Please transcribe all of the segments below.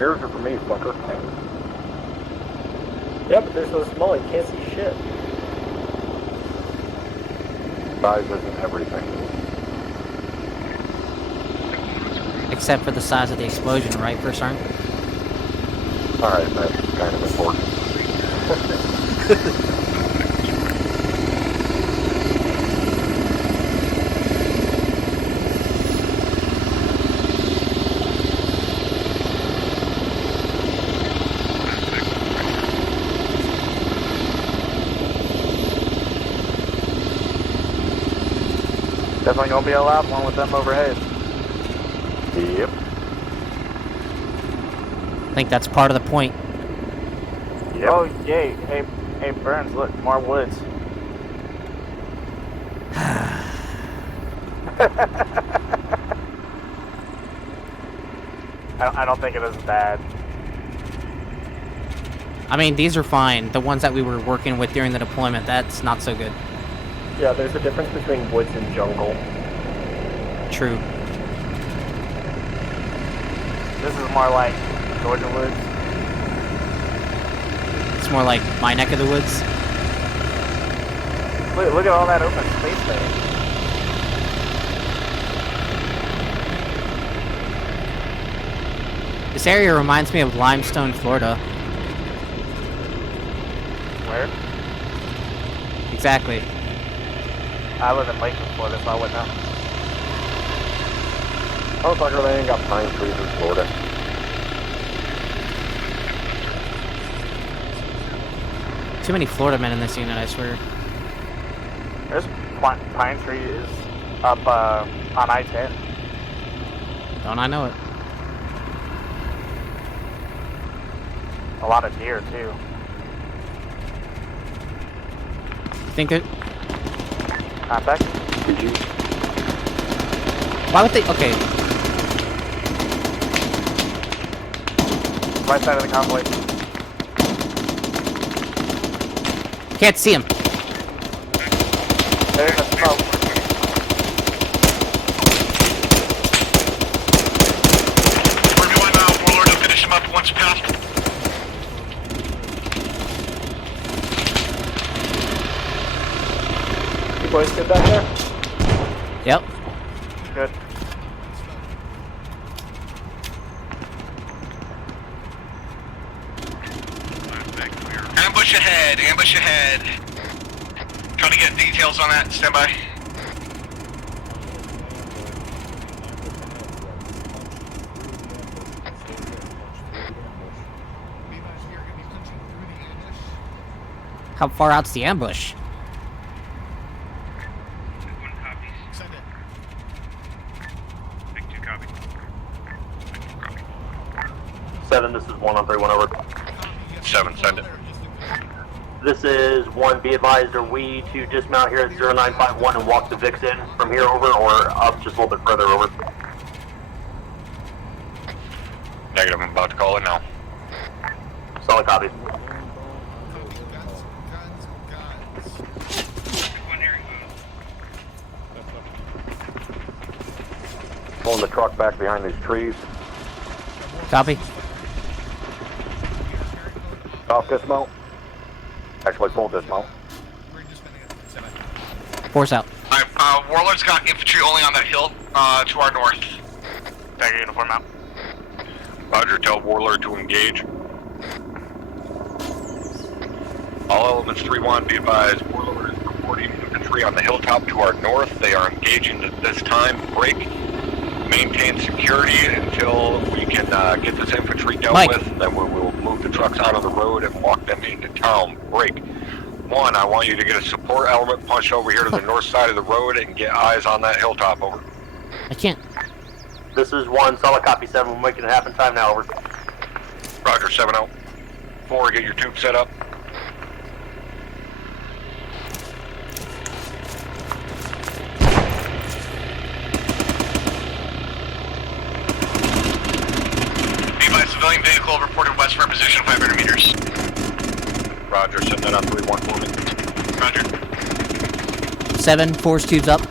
Mirrors are for me, fucker. Yeah, but they're so small you can't see shit. Size isn't everything. Except for the size of the explosion, right, First Sergeant? Alright, that's kind of important. Definitely gonna be a loud one with them overhead. Yep. I think that's part of the point. Yep. Oh, yay. Hey, Burns, look, more woods. I don't think it is bad. I mean, these are fine. The ones that we were working with during the deployment, that's not so good. Yeah, there's a difference between woods and jungle. True. This is more like Georgia woods. It's more like my neck of the woods. Look at all that open space there. This area reminds me of Limestone, Florida. Where? Exactly. I live in Lakeland, Florida, so I wouldn't know. Oh, fucker, they ain't got pine trees in Florida. Too many Florida men in this unit, I swear. There's pine trees up on I-10. Don't I know it? A lot of deer, too. You think that... Contact? Did you? Why would they... Okay. Right side of the convoy. Can't see him. There's a smoke. Where do I now? Warlord will finish him up once past. You boys good back there? Yep. Good. Ambush ahead, ambush ahead. Trying to get details on that, stand by. How far out's the ambush? One copy. Send it. Big 2 copy. Copy. 7, this is 1 on 3, 1 over. 7, send it. This is 1, be advised, are we to dismount here at 0951 and walk the VIX in from here over, or up just a little bit further over? Negative, I'm about to call it now. Solid copy. Pulling the truck back behind these trees. Copy. Off dismount. Actually, full dismount. Force out. Alright, Warlord's got infantry only on that hill, to our north. Tag your uniform out. Roger, tell Warlord to engage. All elements 3-1, be advised, Warlord is reporting infantry on the hilltop to our north. They are engaging at this time. Break. Maintain security until we can get this infantry dealt with. Then we will move the trucks out of the road and walk them into town. Break. 1, I want you to get a support element punched over here to the north side of the road and get eyes on that hilltop, over. I can't. This is 1, solid copy 7, we're making it happen time now, over. Roger, 7-0. 4, get your tube set up. Civilian vehicle reported west for position 500 meters. Roger, send that on 3-1 for me. Roger. 7, force tubes up.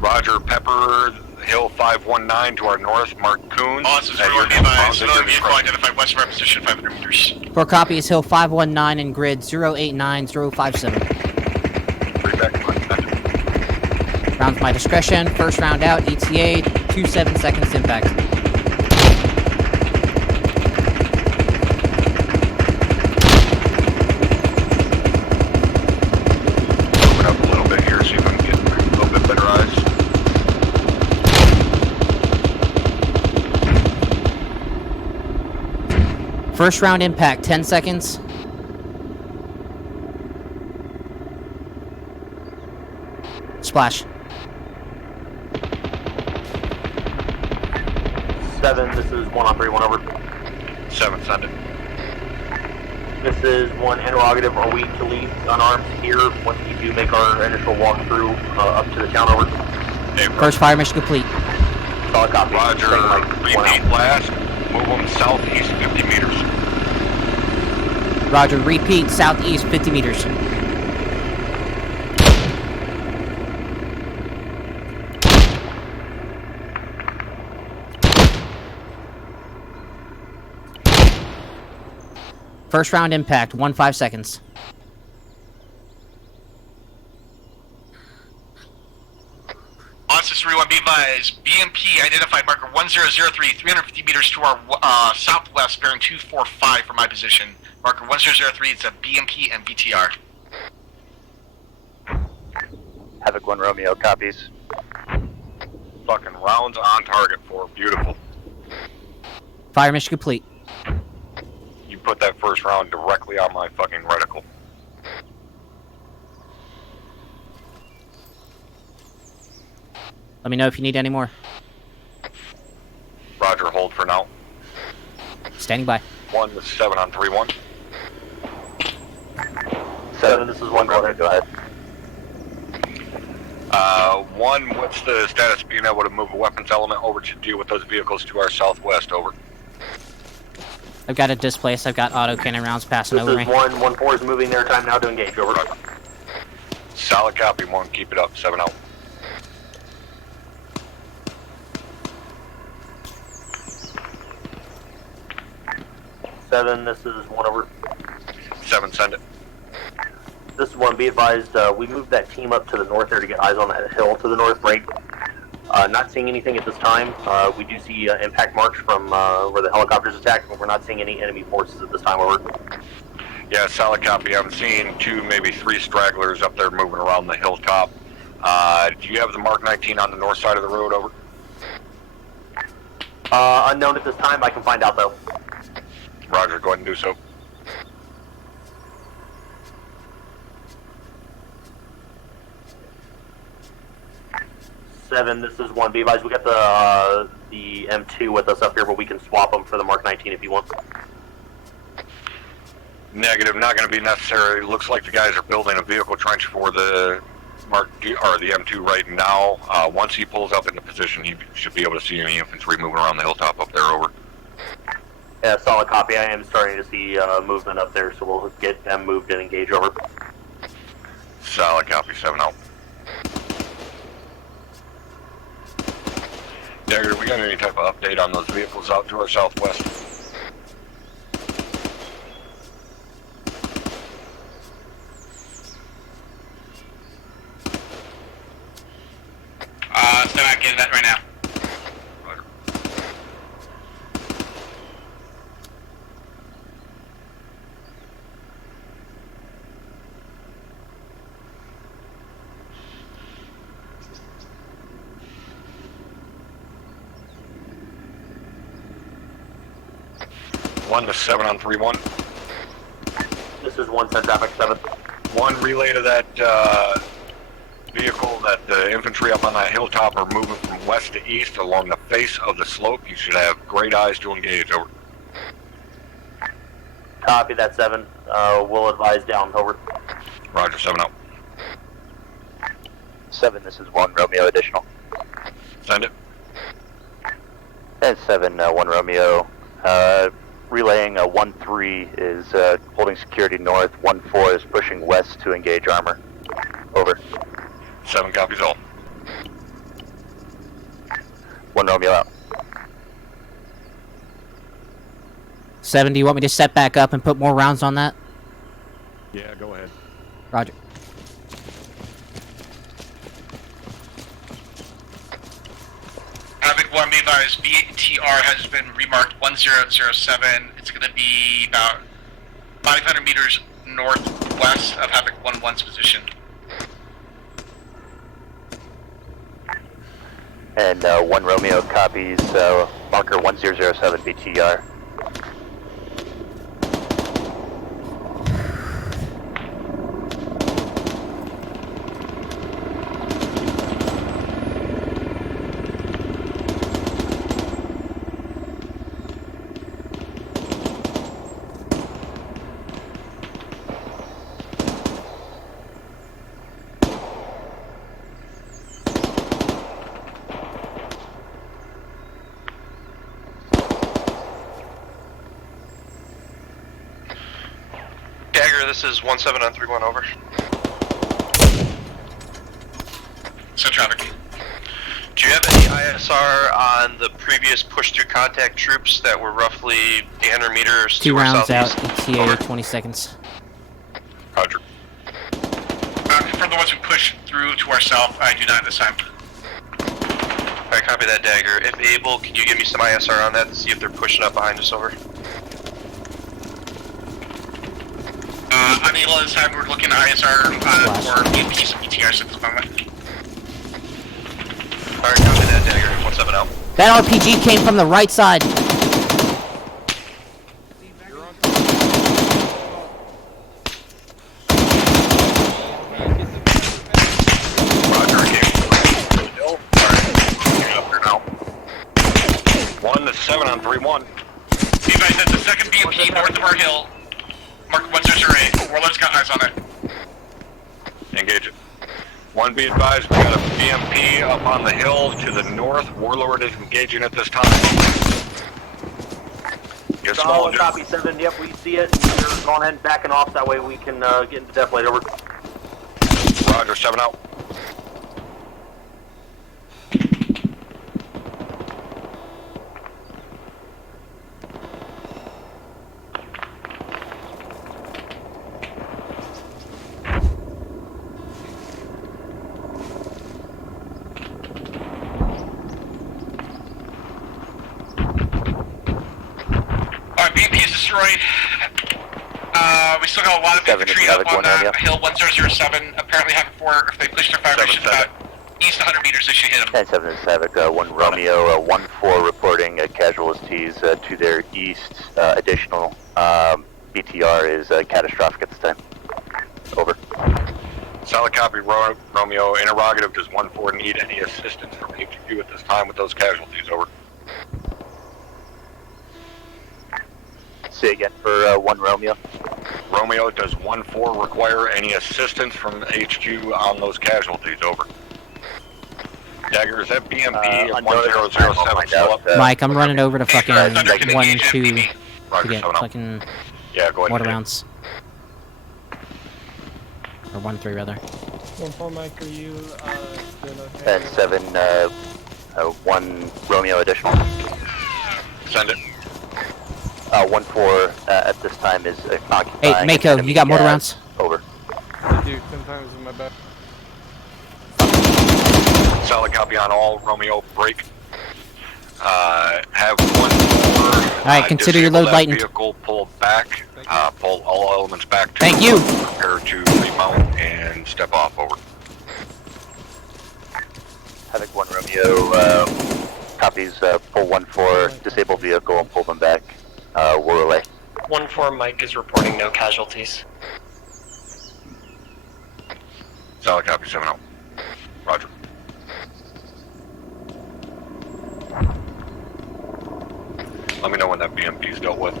Roger, pepper Hill 519 to our north, Mark Coons. Austin at 31, be your advised. disposal. Another vehicle identified west of our position, 500 meters. 4 copies, Hill 519 and grid 089057. 3 back to my Rounds my discretion. First round out, ETA, 27 seconds to impact. Open up a little bit here, see if I can get a little bit better eyes. First round impact, 10 seconds. Splash. 7, this is 1 on 3, 1 over. 7, send it. This is 1 interrogative. Are we to leave unarmed here once we do make our initial walkthrough up to the town over? Hey, First fire mission complete. Solid copy. Roger, Taking like 1 repeat out. blast. Move them southeast 50 meters. Roger, repeat, southeast 50 meters. First round impact, 15 seconds. Austin 31, be advised. BMP identified marker 1003, 350 meters to our southwest, bearing 245 from my position. Marker 1003 is a BMP and BTR. Havoc 1 Romeo copies. Fucking rounds on target for beautiful. Fire mission complete. You put that first round directly on my fucking reticle. Let me know if you need any more. Roger, hold for now. Standing by. 1 with 7 on 3-1. 7, this is 1, go ahead. Go ahead. 1, what's the status of being able to move a weapons element over to deal with those vehicles to our southwest, over? I've got it displaced. I've got auto cannon rounds passing This over is me. 1, 1-4 is moving their time now to engage, over. Solid copy, 1, keep it up, 7 out. Seven, this is 1 over. 7, send it. This is 1, be advised, we moved that team up to the north there to get eyes on that hill to the north, right? Not seeing anything at this time. We do see impact marks from where the helicopters attacked, but we're not seeing any enemy forces at this time, over. Yeah, solid copy. I'm seeing 2, maybe 3 stragglers up there moving around the hilltop. Do you have the Mark 19 on the north side of the road, over? Unknown at this time, I can find out though. Roger, go ahead and do so. Seven, this is 1, be advised, we got the M2 with us up here, but we can swap them for the Mark 19 if you want. Negative, not going to be necessary. Looks like the guys are building a vehicle trench for the Mark or the M2 right now. Once he pulls up into position, he should be able to see any infantry moving around the hilltop up there, over. Yeah, solid copy. I am starting to see movement up there, so we'll get them moved and engage, over. Solid copy, 7 out. Dagger, we got any type of update on those vehicles out to our southwest? Stand by, getting that right now. Roger. One to 7 on 3-1. This is 1, send traffic, 7. 1, relay to that vehicle, that the infantry up on that hilltop are moving from west to east along the face of the slope. You should have great eyes to engage, over. Copy that, 7. We'll advise down, over. Roger, 7 out. 7, this is 1 Romeo additional. Send it. And 7, 1 Romeo. Relaying 1-3 is holding security north. 1-4 is pushing west to engage armor. Over. 7 copies all. 1 Romeo out. 7, do you want me to set back up and put more rounds on that? Yeah, go ahead. Roger. Havoc 1, be advised, BTR has been remarked 1007. It's going to be about 500 meters northwest of Havoc 1-1's position. And 1 Romeo copies marker 1007 BTR. This is 17 on 31, over. So traffic. Do you have any ISR on the previous push-through contact troops that were roughly 800 meters 2 to our rounds out, southeast? ETA Over. 20 seconds. Roger. For the ones who push through to our south, I do not this time. Alright, copy that, Dagger. If able, can you give me some ISR on that to see if they're pushing up behind us, over? Unable this time, we're looking at ISR for BMPs and BTRs at this moment. Alright, copy that, Dagger. 17 out. That RPG came from the right side. Roger, came from the hill. Alright, get up here now. 1 to 7 on 3-1. Be advised, that's the second BMP north of our hill. Mark 1008. Warlord's got eyes on it. Engage it. 1, be advised, we got a BMP up on the hill to the north. Warlord is engaging at this time. You're small, Solid copy 7, yep, we see it. You're going ahead and backing off, that way we can get into deflate, over. Roger, 7 out. BMP is destroyed. We still got a lot of infantry up on hill 1007. Apparently having 4, if they push their fire mission about east 100 meters, they should hit them. 10-7 is Havoc, 1 Romeo, 1-4 reporting casualties to their east. Additional BTR is catastrophic at this time. Over. Solid copy, Romeo. Interrogative, does 1-4 need any assistance from HQ at this time with those casualties? Over. Say again for 1 Romeo. Romeo, does 1-4 require any assistance from HQ on those casualties? Over. Dagger, is that BMP 1007 still up? Mike, I'm running over to fucking Thunder can 1 engage 2 MPB. to get fucking Yeah, go ahead. water rounds. Or 1-3 rather. 1-4 Mike, are you still okay? 10-7, 1 Romeo additional. Send it. 1-4 at this time is occupying. Hey, Mako, enemy you got mortar gas. rounds? I Over. do, 10 times in my back. Solid copy on all. Romeo, break. Have 1-4. Alright, consider your load lightened. Vehicle pull back. Pull all elements back to Thank you. prepare to remount and step off. Over. Havoc 1 Romeo copies pull 1-4, disable vehicle and pull them back. We're relay. 1-4 Mike is reporting no casualties. Solid copy 7-0. Roger. Let me know when that BMP is dealt with.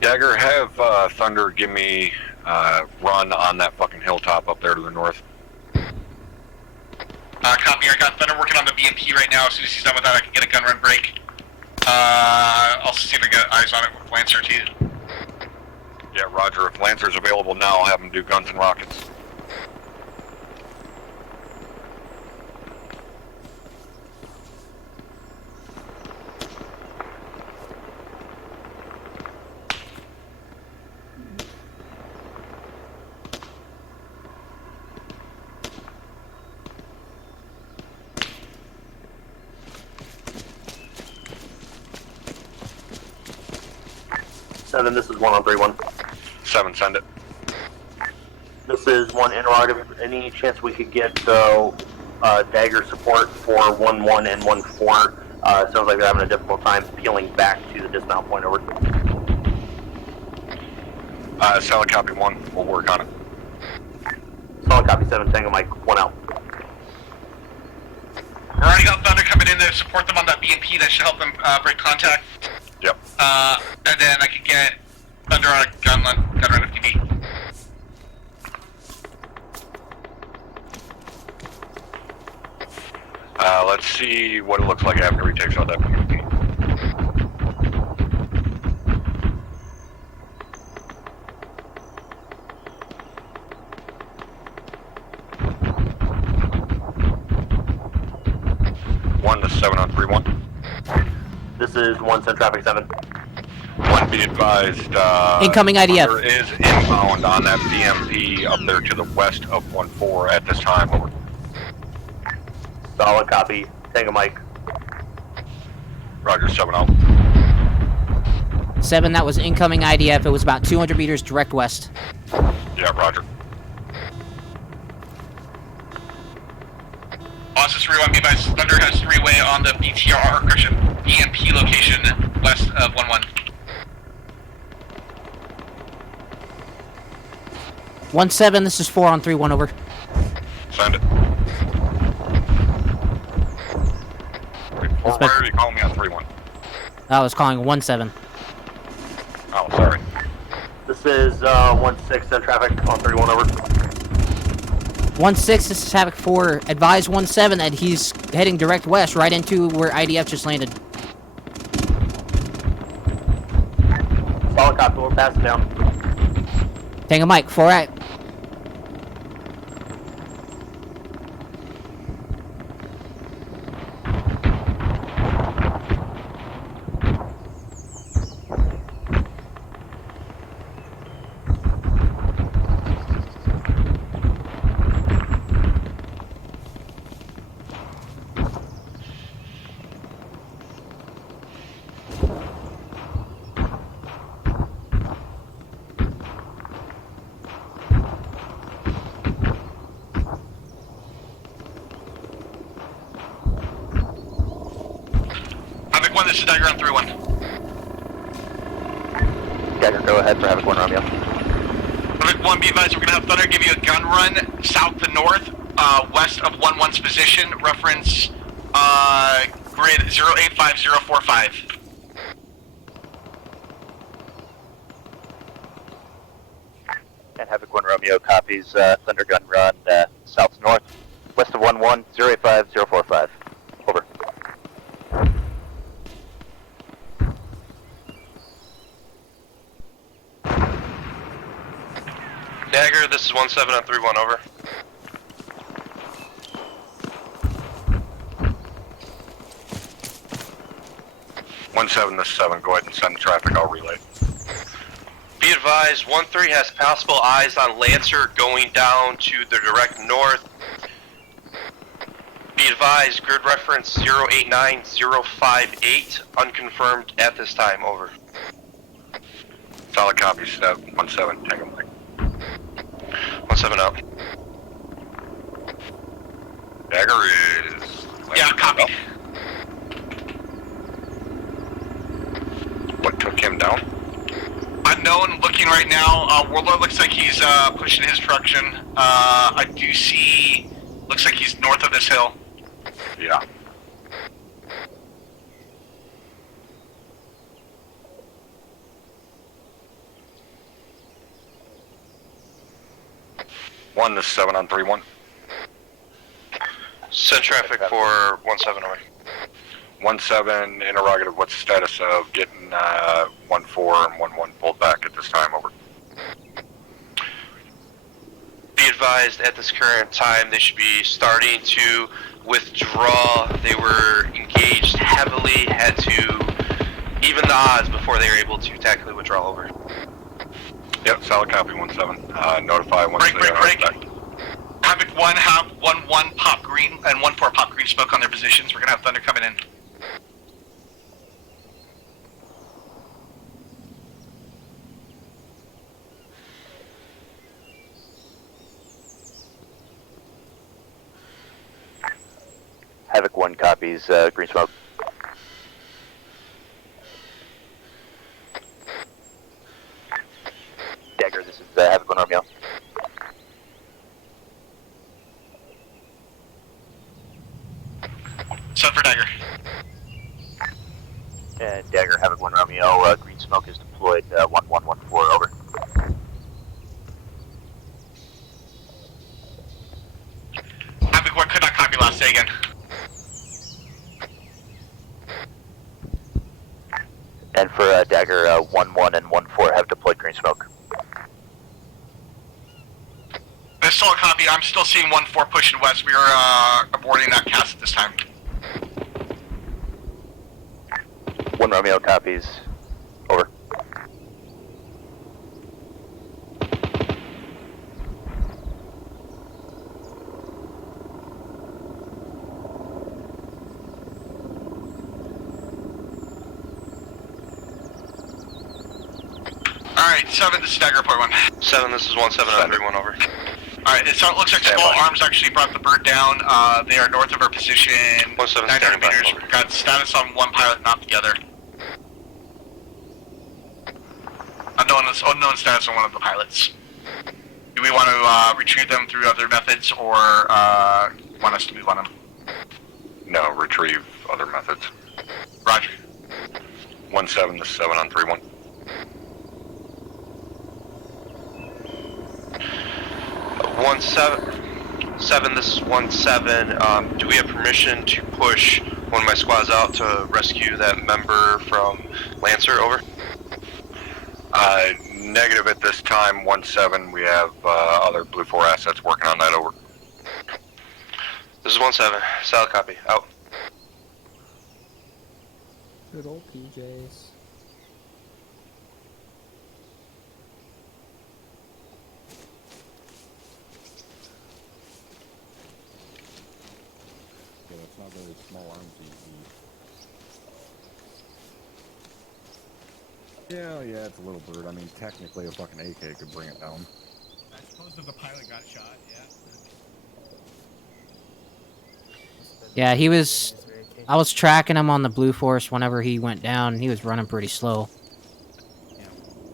Dagger, have Thunder give me run on that fucking hilltop up there to the north. Copy here. I got Thunder working on the BMP right now. As soon as he's done with that, I can get a gun run break. I'll see if I get eyes on it with Lancer too. Yeah, roger. If Lancer's available now, I'll have him do guns and rockets. Seven, this is 1 on 3-1. 7, send it. This is 1 interrogative. Any chance we could get dagger support for 1-1 and 1-4? Sounds like they're having a difficult time peeling back to the dismount point. Over. Solid copy 1. We'll work on it. Solid copy 7, Tango Mike, 1 out. Already got Thunder coming in to support them on that BMP. That should help them break contact. Yep. And then I could get Thunder on a gun run FTB. Let's see what it looks like after he takes out that BMP. One to 7 on 3-1. This is 1 Cent Traffic 7. 1, be advised, Incoming IDF. There is inbound on that BMP up there to the west of 1-4 at this time. Over. Solid copy, Tango Mike. Roger, 7 out. 7, that was incoming IDF. It was about 200 meters direct west. Yeah, roger. Ossus 3-1, be advised, Thunder has 3-way on the BTR, correction, BMP location west of 1-1. 1-7, this is 4 on 3-1, over. Send it. Or why are you calling me on 3-1? I was calling 1-7. Oh, sorry. This is 1-6 Cent Traffic on 3-1, over. 1-6, this is Havoc 4. Advise 1-7 that he's heading direct west, right into where IDF just landed. Solid copy, we'll pass it down. Tango Mike, 4 out. This is Dagger on 3-1. Dagger, go ahead for Havoc 1 Romeo. Havoc 1, be advised, we're going to have Thunder give you a gun run south to north, west of 1-1's position, reference grid 085045. And Havoc 1 Romeo copies Thunder Gun Run south north, west of 1-1, 085045. Over. Dagger, this is 1-7 on 3-1, over. One 7 to 7. Go ahead and send the traffic. I'll relay. Be advised, 1-3 has possible eyes on Lancer going down to the direct north. Be advised, grid reference 089058, unconfirmed at this time, over. Solid copy, 1-7. Tango Mike. 1-7 out. Dagger is... Yeah, copy. What took him down? Unknown, looking right now. Warlord looks like he's pushing his traction. I do see... Looks like he's north of this hill. Yeah. One to 7 on 3-1. Send traffic for 17 over. 17, interrogative, what's the status of getting 14 and 11 pulled back at this time, over? Be advised, at this current time, they should be starting to withdraw. They were engaged heavily, had to even the odds before they were able to tactically withdraw over. Yep, solid copy, 17. Notify once Break. back. Havoc 1 have 1-1 pop green and 1-4 pop green smoke on their positions. We're gonna have Thunder coming in. Havoc 1 copies, green smoke. Dagger, this is Havoc 1 Romeo. Send for Dagger. And Dagger, Havoc 1 Romeo, green smoke is deployed, 1114, over. Havoc 1 could not copy last day again. And for Dagger, 11 and 14 have deployed green smoke. There's still a copy. I'm still seeing 1-4 pushing west. We are aborting that cast at this time. 1 Romeo copies, over. Alright, 7, this is Dagger report 1. 7, this is 17-31 over. Alright, it looks like Small Arms actually brought the bird down. They are north of our position. 17 900 standing by, meters. over. Got status on one pilot not together. Unknown status on one of the pilots. Do we want to retrieve them through other methods, or want us to move on them? No, retrieve other methods. Roger. 17, this is 7 on 3-1. 7, this is 17. Do we have permission to push one of my squads out to rescue that member from Lancer, over? Negative at this time, 17. We have other Blue 4 assets working on that, over. This is 17, solid copy, out. Good old PJs. Yeah, it's not very small arms easy. Yeah, it's a little bird. I mean, technically a fucking AK could bring it down. I suppose if the pilot got shot, yeah. Yeah, he was... I was tracking him on the Blue Force whenever he went down. He was running pretty slow.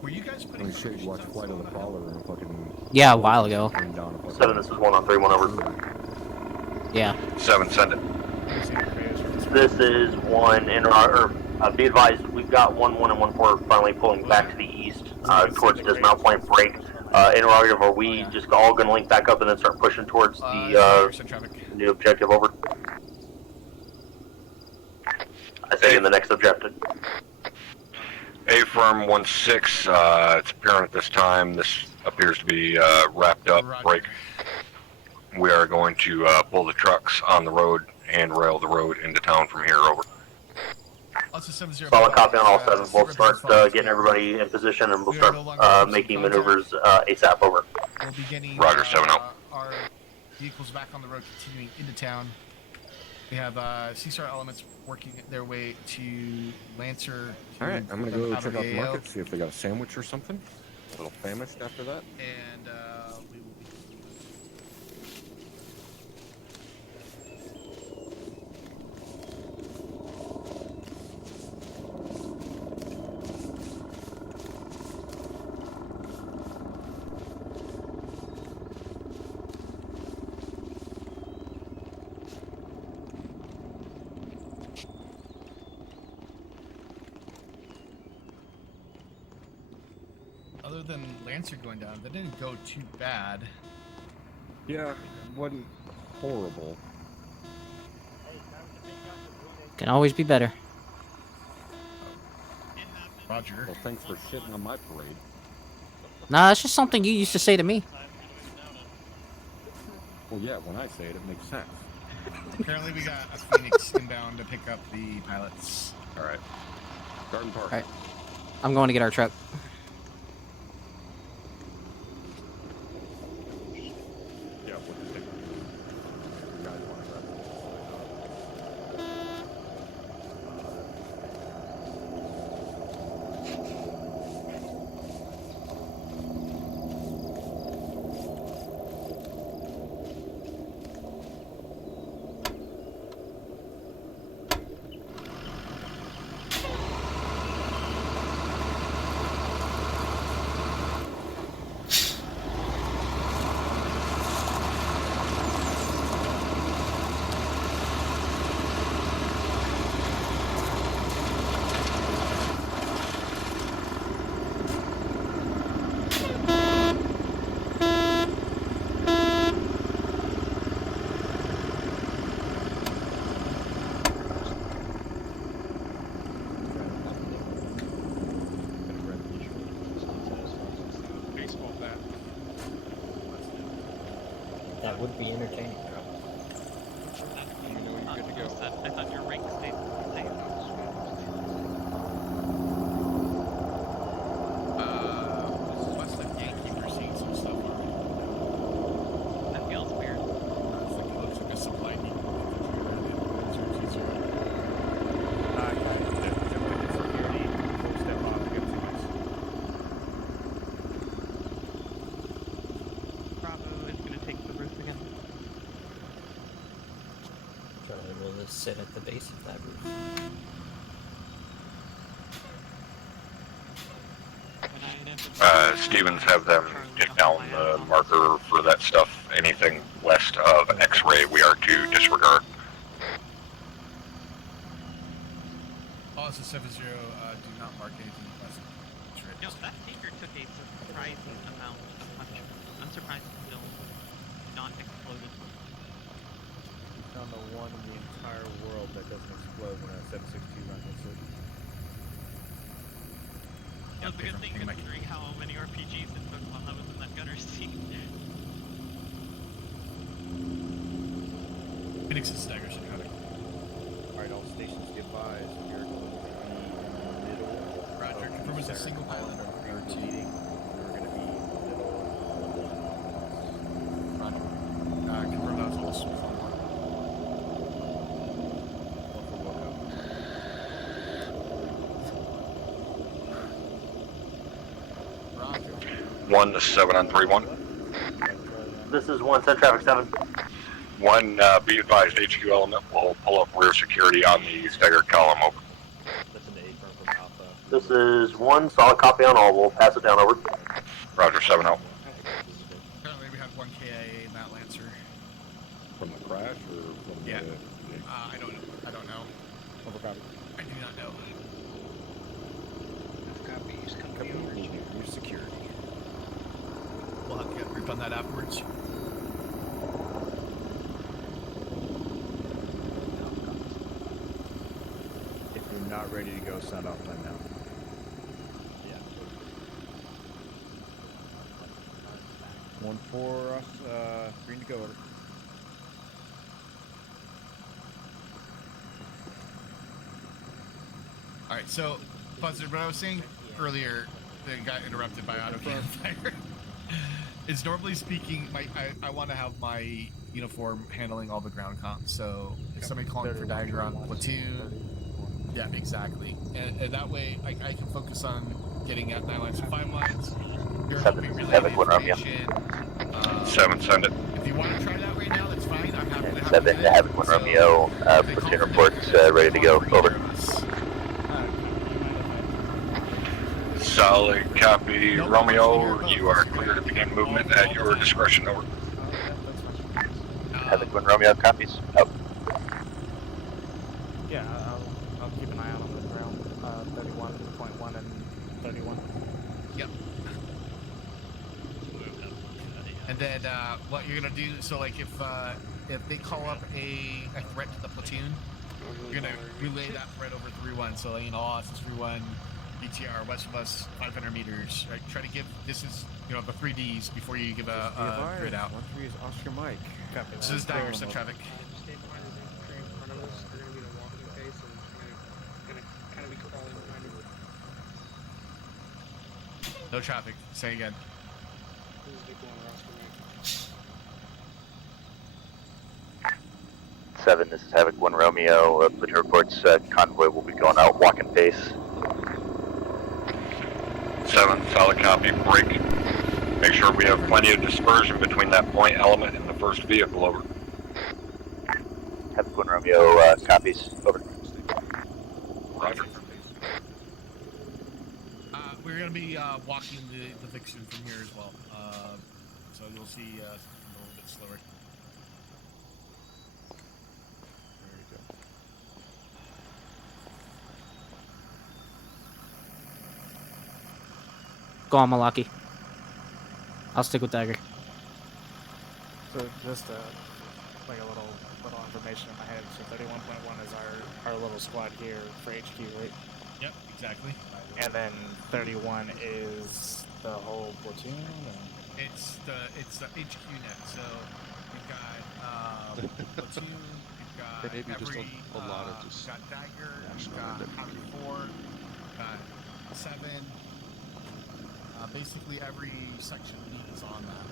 Were you guys I putting mean, shit, you watch Flight of the Prowler and fucking... Yeah, a while ago. bring down a fucking... 7, this is 1 on 3-1, over. Yeah. 7, send it. This is 1, be advised, we've got 1-1 and 1-4 finally pulling back to the east, towards dismount point break. Interrogative, are we just all going to link back up and then start pushing towards the new objective, over? I say in the next objective. A-firm 16, it's apparent at this time, this appears to be wrapped up, break. We are going to pull the trucks on the road and rail the road into town from here, over. Solid copy on all 7. We'll start getting everybody in position and we'll start making maneuvers ASAP, over. We'll be getting Roger, 7-0. our vehicles back on the road, continuing into town. We have CSAR elements working their way to Lancer. Alright, I'm gonna go check out the market, see if they got a sandwich or something. A little famished after that. And we will be... Other than Lancer going down, that didn't go too bad. Yeah, wasn't horrible. Can always be better. Roger. Well, thanks for shitting on my parade. Nah, that's just something you used to say to me. Well, yeah, when I say it, it makes sense. Apparently we got a Phoenix inbound to pick up the pilots. Alright. Garden Park. Alright. I'm going to get our truck. Yeah, what do you think? You guys want to That would be entertaining. You know you're good to go. I thought your rank stayed the same. West of Yankee, we're seeing some stuff already. That feels weird. It looks like a supply need. Bravo is going to take the roof again. Charlie will just sit at the base of that roof. Stevens, have them get down the marker for that stuff. Anything west of X-ray, we are to disregard. Also 7-0, do not mark anything west. No, that taker took a surprising amount of punishment. I'm surprised it's still not exploded. Found the one in the entire world that doesn't explode when a 7.62 round hits it. That was a good thing considering how many RPGs it took while I was in that gunner seat. Phoenix is stagger should have it. Alright, all stations get advised. We're going to be in the middle. Roger, confirm it's a single pilot or team. We're going to be in the middle. Roger. Confirm that was all Smith on one. Roger. 1 to 7 on 3-1. This is 1, send traffic 7. 1, be advised, HQ element will pull up rear security on the staggered column, over. That's an A from Alpha. This is 1, solid copy on all. We'll pass it down, over. Roger, 7-0. Currently we have 1 KIA in that Lancer. From the crash or from Yeah. the... I don't know. Overcopy. I do not know. Copies coming over to you. Rear security. We'll have to get briefed on that afterwards. If you're not ready to go, sound off time now. Yeah. 1 for us, green to go. Over. Alright, so, Buzzard, what I was saying earlier that got interrupted by auto cannon fire is normally speaking, I want to have my uniform handling all the ground comms. So, if somebody calling for diagram platoon, yeah, exactly. And that way, I can focus on getting at 9 lines and 5 lines. You're helping relay the information. 7, send it. If you want to try that right now, that's fine. I'm happy to have 7, Havoc 1 Romeo, platoon reports ready to go, over. Solid copy, Romeo. You are clear to begin movement at your discretion, over. Havoc 1 Romeo, copies, out. Yeah, I'll keep an eye out on the ground. 31.1 and 31. Yep. And then what you're gonna do? So like if they call up a threat to the platoon, We're gonna relay that threat over 3-1. So all SS 3-1, BTR west of us 500 meters. Right, try to give distance, the 3Ds before you give a grid out. 1-3 is Oscar Mike. Copy. This is Dagger, set traffic. Stay behind his infantry in front of us. They're gonna be in a walking pace and gonna kind of be crawling behind him. No traffic. Say again. This is Nick 1 or Oscar Mike. 7, this is Havoc 1 Romeo. Platoon reports convoy will be going out walking pace. 7, solid copy, break. Make sure we have plenty of dispersion between that point element and the first vehicle, over. Havoc 1 Romeo, copies, over. Roger. We're going to be walking the Vixen from here as well. So you'll see something a little bit slower. There you go. Go on, Malaki. I'll stick with Dagger. So just like a little information in my head. So 31.1 is our little squad here for HQ, right? Yep, exactly. And then 31 is the whole platoon. Or? It's the HQ net. So we've got platoon. We've got Maybe just every. a lot of just we've got Dagger. We've national got identity. Havoc 4. We've got 7. Basically every section needs on that.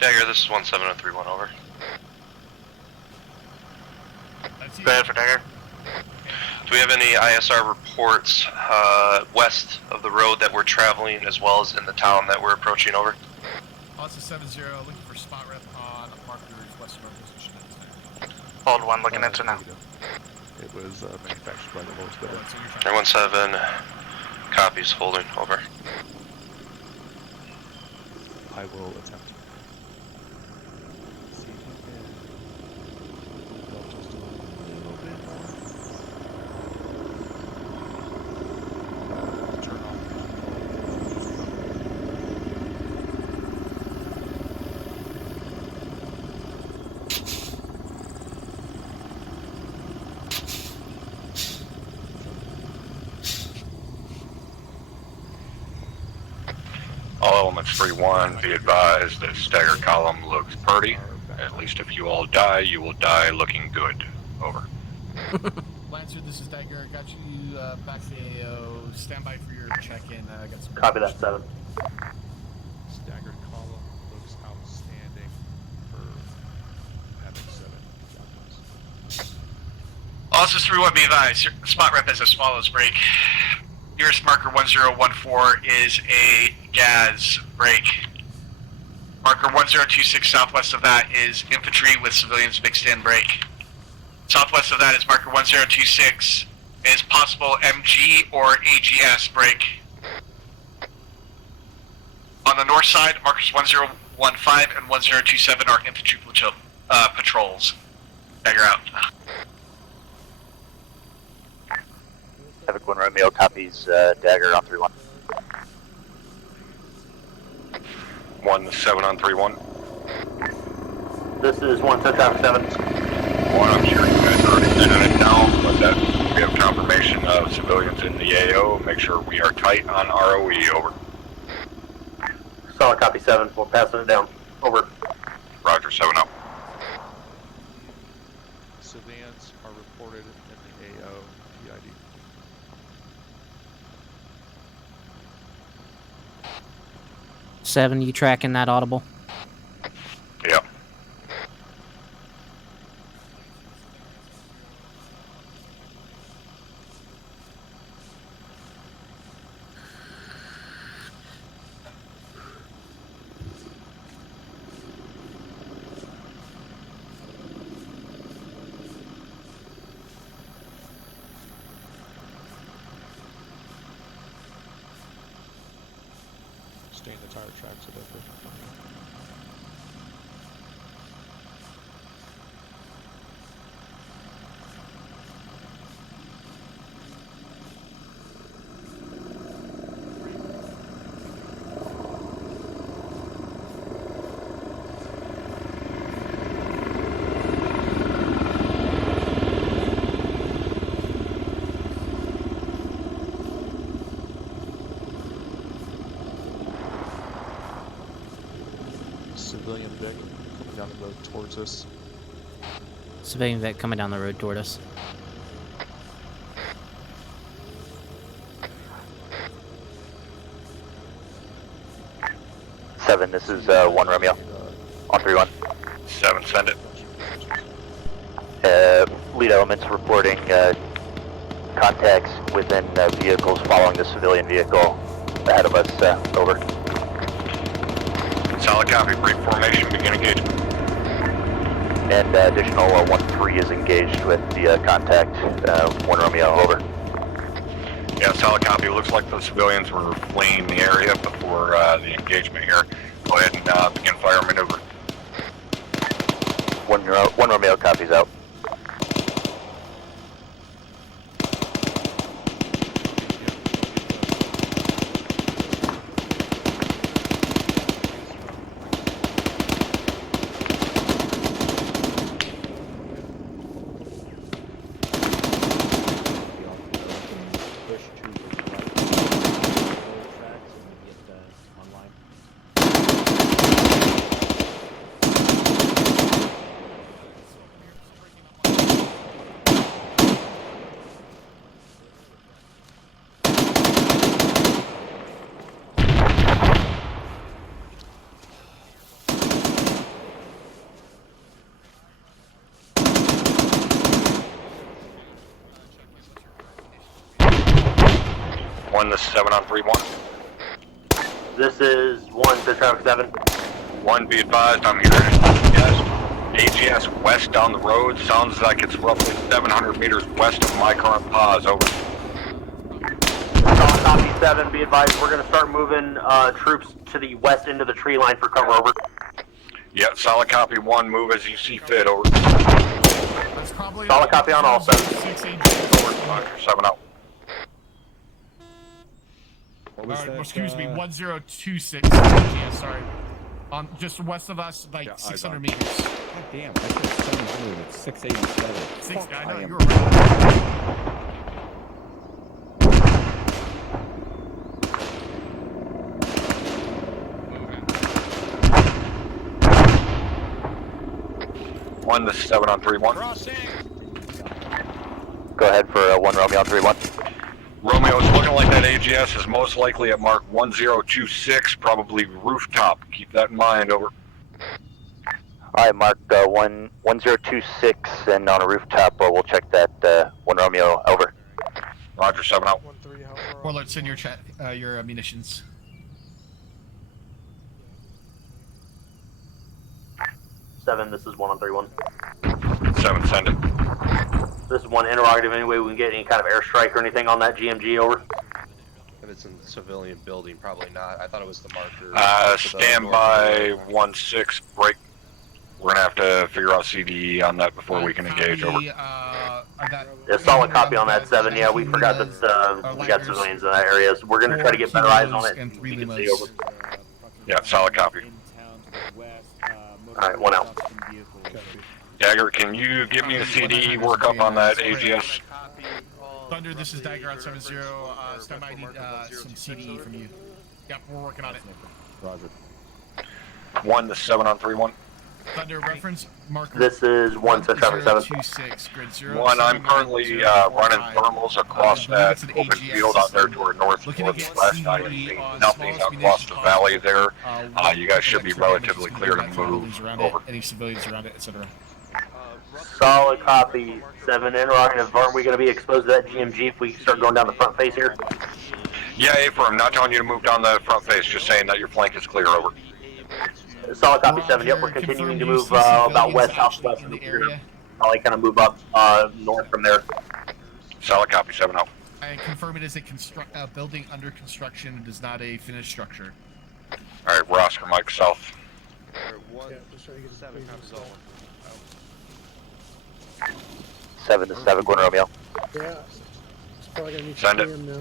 Dagger, this is 17031, over. Bad for Dagger. Do we have any ISR reports west of the road that we're traveling, as well as in the town that we're approaching, over? Also 7-0, looking for spot rep on markers west of our position. Hold 1, looking into now. It was manufactured by the lowest bidder. 317, copies, holding, over. I will attempt. See if I can go just a little bit more. Turn off. All elements 3-1, be advised that stagger column looks pretty. At least if you all die, you will die looking good. Over. Lancer, this is Dagger. Got you back to the AO. Stand by for your check-in. Got some. Copy that, 7. Staggered column looks outstanding for Havoc 7. Also 3-1, be advised. Your spot rep is as follows, break. Nearest marker 1014 is a gas break. Marker 1026 southwest of that is infantry with civilians mixed in, break. Southwest of that is marker 1026 is possible MG or AGS, break. On the north side, markers 1015 and 1027 are infantry patrols. Dagger out. Havoc 1 Romeo, copies, Dagger on 3-1. 1-7 on 3-1. This is 1 set traffic 7. 1, I'm sure you guys already sent it down, but that we have confirmation of civilians in the AO. Make sure we are tight on ROE, over. Solid copy 7. We're passing it down. Over. Roger, 7 up. Civilians are reported in the AO PID. Seven, you tracking that audible? Yep. Stay in the tire tracks a bit. Civilian Vic coming down the road towards us. Civilian vet coming down the road toward us. Seven, this is 1 Romeo. On 3-1. 7, send it. Lead elements reporting contacts within vehicles following the civilian vehicle ahead of us. Over. Solid copy, break formation, begin engagement. And additional 1-3 is engaged with the contact, 1 Romeo, over. Yeah, solid copy. Looks like the civilians were fleeing the area before the engagement here. Go ahead and begin fire maneuver. 1 Romeo copies out. This is 7 on 3-1. This is 1 to traffic 7. 1, be advised, I'm hearing AGS west down the road. Sounds like it's roughly 700 meters west of my current pause. Over. Solid copy 7, be advised, we're going to start moving troops to the west end of the tree line for cover. Over. Yeah, solid copy 1, move as you see fit. Over. Solid copy on all 7. Over, 7 out. Excuse me, 1026. Yeah, sorry. Just west of us, like 600 meters. God damn, I said 700. It's 687. I know, you were right. One, this is 7 on 3-1. Go ahead for 1 Romeo on 3-1. Romeo, it's looking like that AGS is most likely at mark 1026, probably rooftop. Keep that in mind. Over. Alright, mark 1026 and on a rooftop. We'll check that 1 Romeo. Over. Roger, 7 out. Warlord, send your chat, your munitions. 7, this is 1 on 3-1. 7, send it. This is 1 interrogative. Any way we can get any kind of airstrike or anything on that GMG. Over. If it's in the civilian building, probably not. I thought it was the marker. Stand by 1-6, break. We're gonna have to figure out CDE on that before we can engage. Over. Yeah, solid copy on that 7. Yeah, we forgot that we got civilians in that area, so we're gonna try to get better eyes on it. You can see. Over. Yeah, solid copy. Alright, 1 out. Dagger, can you give me a CD work up on that AGS? Thunder, this is Dagger on 7-0. Stand by, I need some CD from you. Yep, we're working on it. Roger. 1, this is 7 on 3-1. Thunder, reference marker. This is 1 to traffic 7. 26, grid 0. 1, I'm currently running thermals across that open field out there to our northwest. Last night, nothing across the valley there. You guys should be relatively clear to move. Over. Any civilians around it, etc. Solid copy 7. Interrogative. Aren't we going to be exposed to that GMG if we start going down the front face here? Yeah, A-firm. Not telling you to move down the front face, just saying that your flank is clear. Over. Solid copy 7. Yep, we're continuing to move about west, southwest. We're going to probably kind of move up north from there. Solid copy 7 out. I confirm it is a building under construction. It is not a finished structure. Alright, we're Oscar Mike South. Or 1-7 comes over. 7 to 7, Gwen Romeo. Yeah. It's probably gonna need Send it. PM now.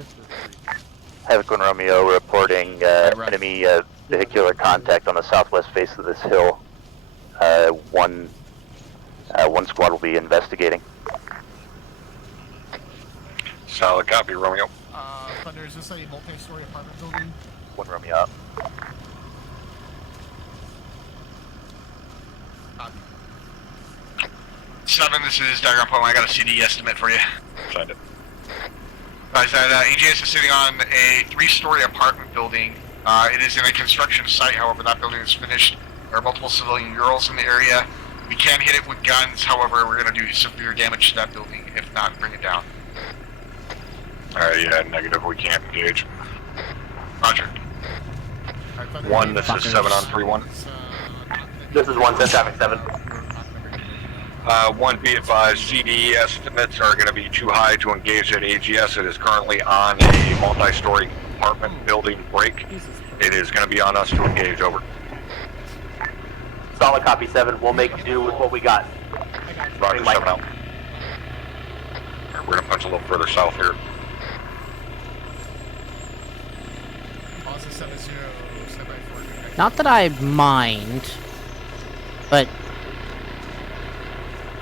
Havoc Gwen Romeo reporting enemy vehicular contact on the southwest face of this hill. One squad will be investigating. Solid copy, Romeo. Thunder, is this a multi-story apartment building? Gwen Romeo up. Copy. 7, this is Diagram Point. I got a CD estimate for you. Send it. Guys, that AGS is sitting on a 3-story apartment building. It is in a construction site, however, that building is finished. There are multiple civilian murals in the area. We can hit it with guns, however, we're going to do severe damage to that building. If not, bring it down. Alright, yeah, negative, we can't engage. Roger. 1, this is 7 on 3-1. This is 1, send traffic 7. 1, be advised, CDE estimates are going to be too high to engage at AGS. It is currently on a multi-story apartment building break. It is going to be on us to engage, over. Solid copy 7. We'll make do with what we got. Roger, 7 out. We're going to punch a little further south here. Not that I mind, but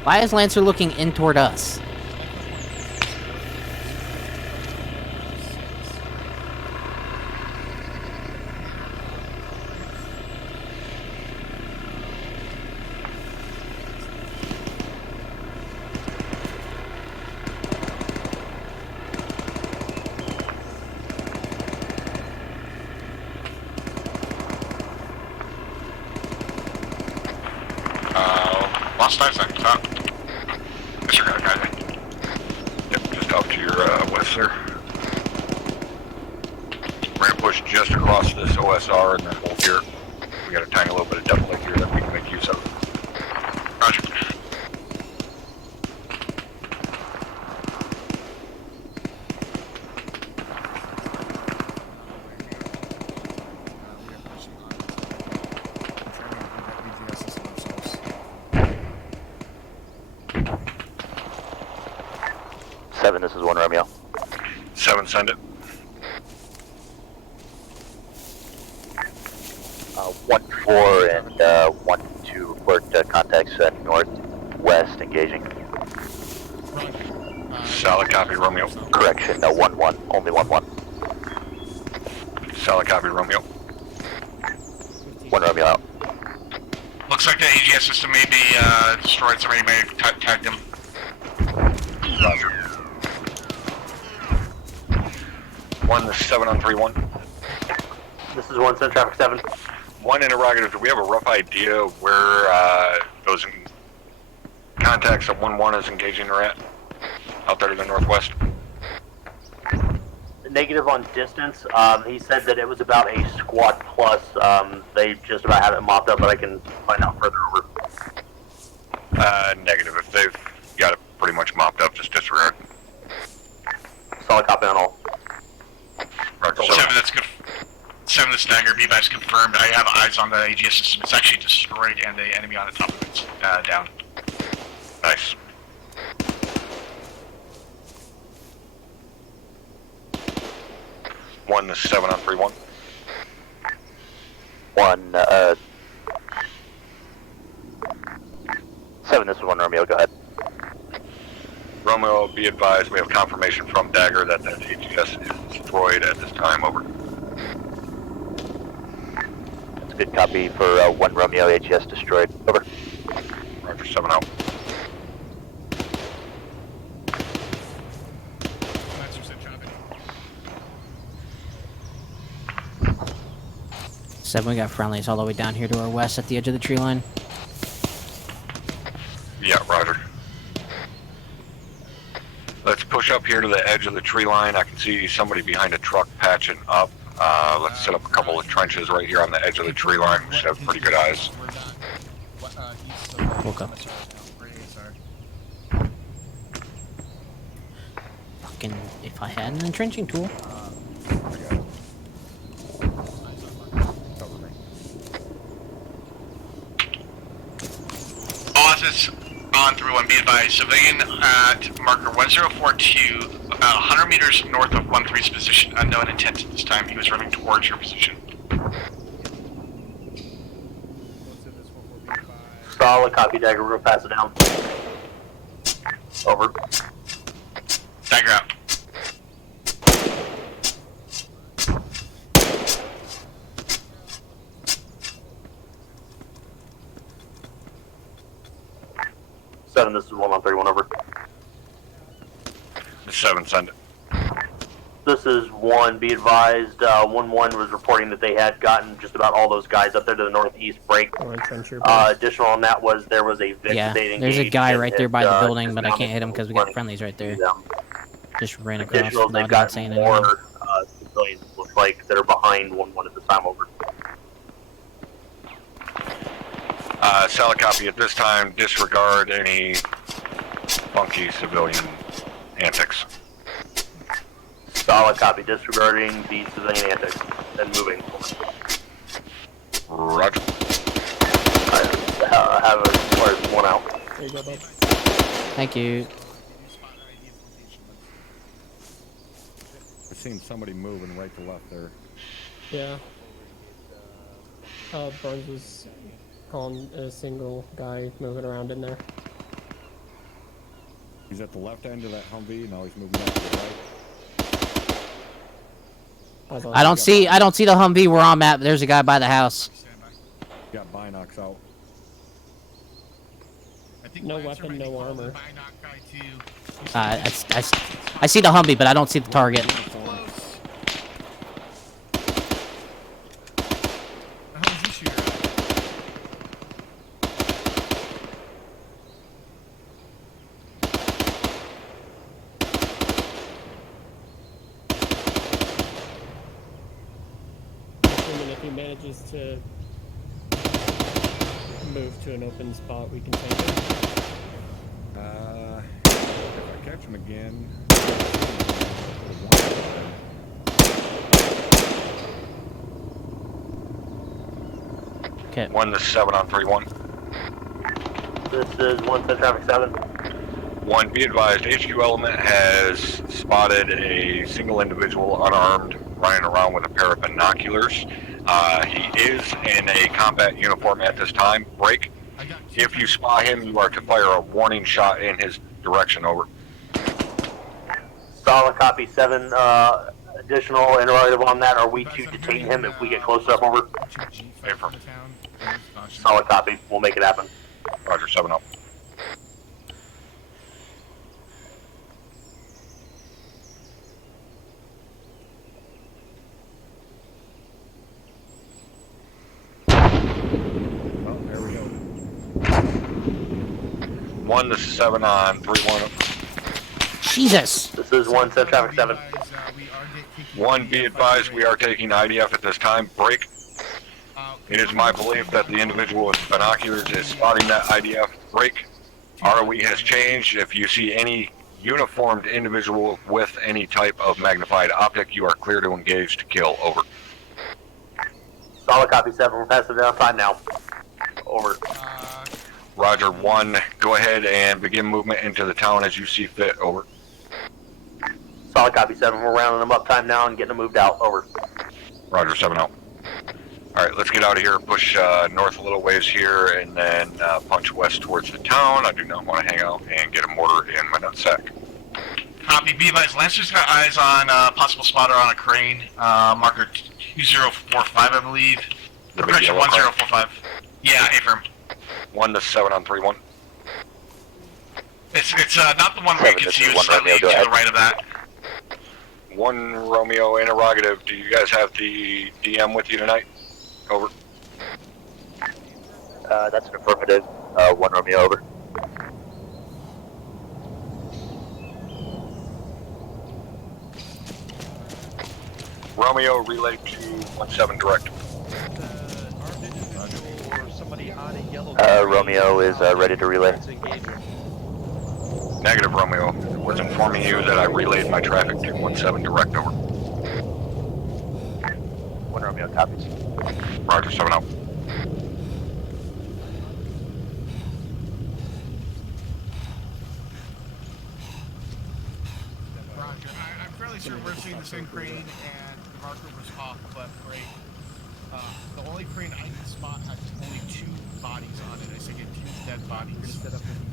why is Lancer looking in toward us? Lost 5 seconds, huh? Disregard, guy. Yep, just off to your west there. We're going to push just across this OSR and then hold here. We got a tiny little bit of depth link here that we can make use of. Roger. This is 1 Romeo. 7, send it. 1-4 and 1-2 report contacts northwest engaging. Solid copy, Romeo. Correction, no 1-1, only 1-1. Solid copy, Romeo. 1 Romeo out. Looks like the AGS system may be destroyed. Somebody may have tagged him. Roger. 1, this is 7 on 3-1. This is 1, send traffic 7. 1 interrogative, do we have a rough idea where those contacts that 1-1 is engaging are at? Out there to the northwest? Negative on distance. He said that it was about a squad plus. They just about have it mopped up, but I can find out further over. Negative. If they've got it pretty much mopped up, just disregard. Solid copy on all. Roger, 7, that's good. 7, the stagger. B-Vice confirmed. I have eyes on the AGS system. It's actually destroyed, and the enemy on the top of it's down. Nice. One, this is 7 on 3-1. 1, 7, this is 1 Romeo, go ahead. Romeo, be advised, we have confirmation from Dagger that AGS is destroyed at this time, over. That's a good copy for 1 Romeo, AGS destroyed, over. Roger, 7 out. Seven, we got friendlies all the way down here to our west at the edge of the tree line. Yeah, roger. Let's push up here to the edge of the tree line. I can see somebody behind a truck patching up. Let's set up a couple of trenches right here on the edge of the tree line. We should have pretty good eyes. Woke up. Fucking, if I had an entrenching tool. Onsis on 3-1, be advised, civilian at marker 1042, about 100 meters north of 1-3's position, unknown intent at this time. He was running towards your position. Solid copy, Dagger. We're gonna pass it down. Over. Dagger out. Seven, this is 1 on 31, over. 7, send it. This is 1, be advised, 1-1 was reporting that they had gotten just about all those guys up there to the northeast break. Additional on that was there was a Vic Yeah, that there's a engaged guy and right there hit, by the just building, but I now can't hit him because we got friendlies right there. Just ran across Additional, they've without got saying anything. more civilians, looks like, that are behind 1-1 at this time, over. Solid copy. At this time, disregard any funky civilian antics. Solid copy, disregarding the civilian antics and moving. Roger. Have a 1 out. There you go, bud. Thank you. I've seen somebody moving right to left there. Yeah. Burns was calling a single guy moving around in there. He's at the left end of that Humvee, now he's moving up to the right. I don't see the Humvee where I'm at, but there's a guy by the house. Got binocs out. No weapon, no armor. I see the Humvee, but I don't see the target. If he manages to move to an open spot, we can take him. If I catch him again. Okay. 1 to 7 on 3-1. This is 1 10 traffic 7. 1, be advised, HQ element has spotted a single individual unarmed running around with a pair of binoculars. He is in a combat uniform at this time. Break. If you spot him, you are to fire a warning shot in his direction, over. Solid copy, 7. Additional interrogative on that. Are we to detain him if we get close enough, over? Affirm. Solid copy. We'll make it happen. Roger, 7-0. Oh, there we go. 1 to 7 on 3-1. Jesus! This is 1 10 traffic 7. 1, be advised, we are taking IDF at this time. Break. It is my belief that the individual with binoculars is spotting that IDF. Break. ROE has changed. If you see any uniformed individual with any type of magnified optic, you are clear to engage to kill, over. Solid copy, 7. We're passing it outside now. Over. Roger, 1, go ahead and begin movement into the town as you see fit, over. Solid copy, 7. We're rounding them up time now and getting them moved out. Over. Roger, 7-0. Alright, let's get out of here, push north a little ways here, and then punch west towards the town. I do not want to hang out and get a mortar in my nutsack. Copy, be advised, Lancer's got eyes on possible spotter on a crane, marker 2045, I believe. The big Correction, yellow car. 1045. Yeah, affirm. 1 to 7 on 3-1. It's not the one where you can see who's slightly to the right of that. 1 Romeo interrogative. Do you guys have the DM with you tonight? Over. That's an affirmative. 1 Romeo, over. Romeo, relay to 17 direct. Romeo is ready to relay. Negative, Romeo. Was informing you that I relayed my traffic to 17 direct, over. 1 Romeo copies. Roger, 7-0. we're seeing the same crane, and the marker was off, but right. The only crane I can spot has only 2 bodies on it. I think it 2 dead bodies. We're gonna set up the BT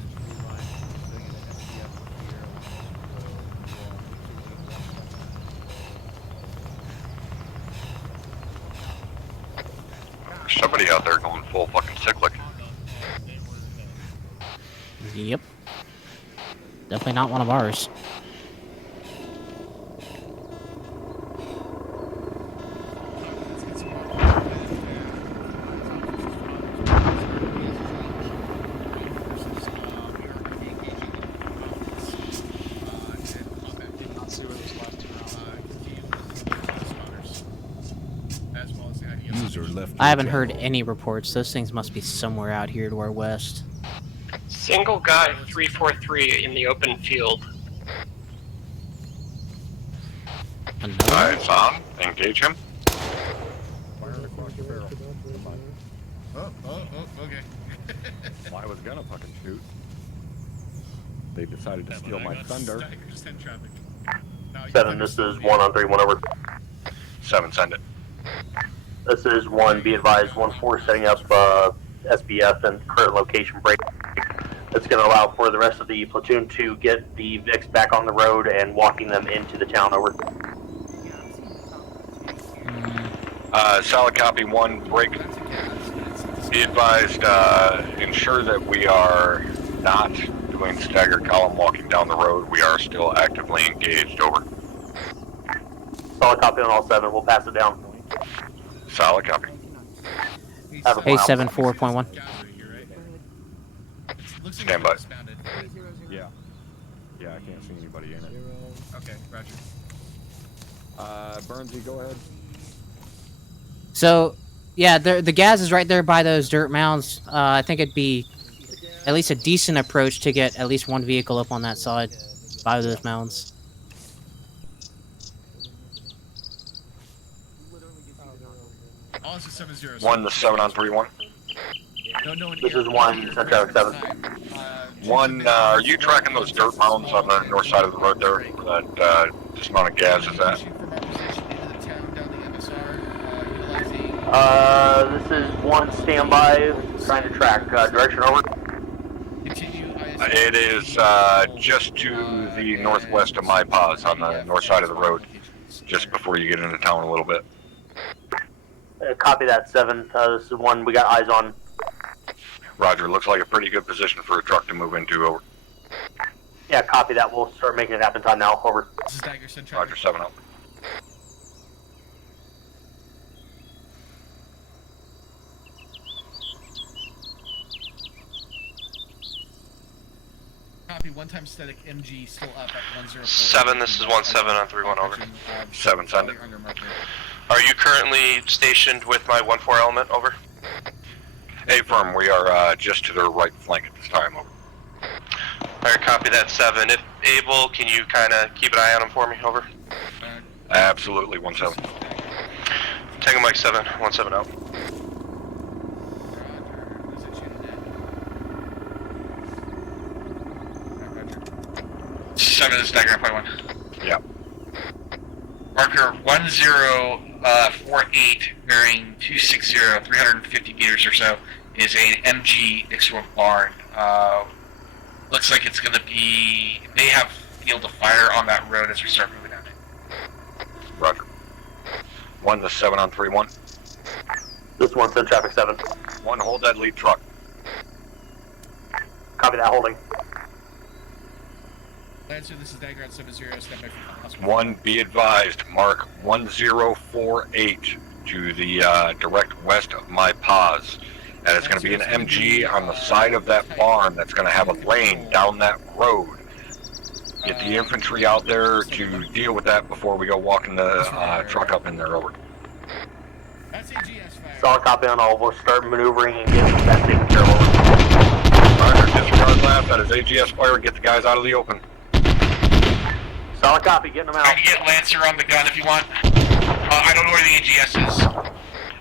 line so you get an FTX here. There's somebody out there going full fucking cyclic. Yep. Definitely not one of ours. I haven't heard any reports. Those things must be somewhere out here to our west. Single guy 343 in the open field. It's on. Engage him. Okay. Well, I was gonna fucking shoot. They decided to steal my thunder. 7, this is 1 on 3, 1 over. 7, send it. This is 1, be advised, 1-4 setting up SBF and current location break. That's going to allow for the rest of the platoon to get the VIX back on the road and walking them into the town, over. Solid copy, 1, break. Be advised, ensure that we are not doing staggered column walking down the road. We are still actively engaged, over. Solid copy on all 7, we'll pass it down. Solid copy. Hey, 7-4.1. Stand by. Yeah. Yeah, I can't see anybody in it. Okay, roger. Burnsy, go ahead. So, yeah, the gas is right there by those dirt mounds. I think it'd be at least a decent approach to get at least 1 vehicle up on that side by those mounds. Also 7-0. 1 to 7 on 3-1. This is 1, Central 7. 1, are you tracking those dirt mounds on the north side of the road there? That this amount of gas is at? This is 1, standby, trying to track, direction, over. It is just to the northwest of my pause on the north side of the road, just before you get into town a little bit. Copy that, 7. This is 1 we got eyes on. Roger, looks like a pretty good position for a truck to move into, over. Yeah, copy that. We'll start making it happen time now, over. Roger, 7 up. Copy, 1-time static MG still up at 104. 7, this is 1-7 on 3-1, over. 7, send it. Are you currently stationed with my 1-4 element, over? Affirm, we are just to their right flank at this time, over. Alright, copy that, 7. If able, can you kind of keep an eye on him for me, over? Absolutely, 1-7. Tango Mike 7, 1-7 out. Seven is stagger 1.1. Yeah. Marker 1048, bearing 260, 350 meters or so, is a MG next to a barn. Looks like it's going to be. They have field of fire on that road as we start moving down. Roger. 1 to 7 on 3-1. This 1, send traffic 7. 1, hold that lead truck. Copy that, holding. Lancer, this is Dagger at 7-0, step by from hospital. 1, be advised, mark 1048 to the direct west of my pause. And it's going to be an MG on the side of that barn that's going to have a lane down that road. Get the infantry out there to deal with that before we go walking the truck up in there, over. Solid copy on all. We'll start maneuvering and getting that taken care of, over. Roger, disregard left, that is AGS fire, get the guys out of the open. Solid copy, getting them out. I can get Lancer on the gun if you want. I don't know where the AGS is.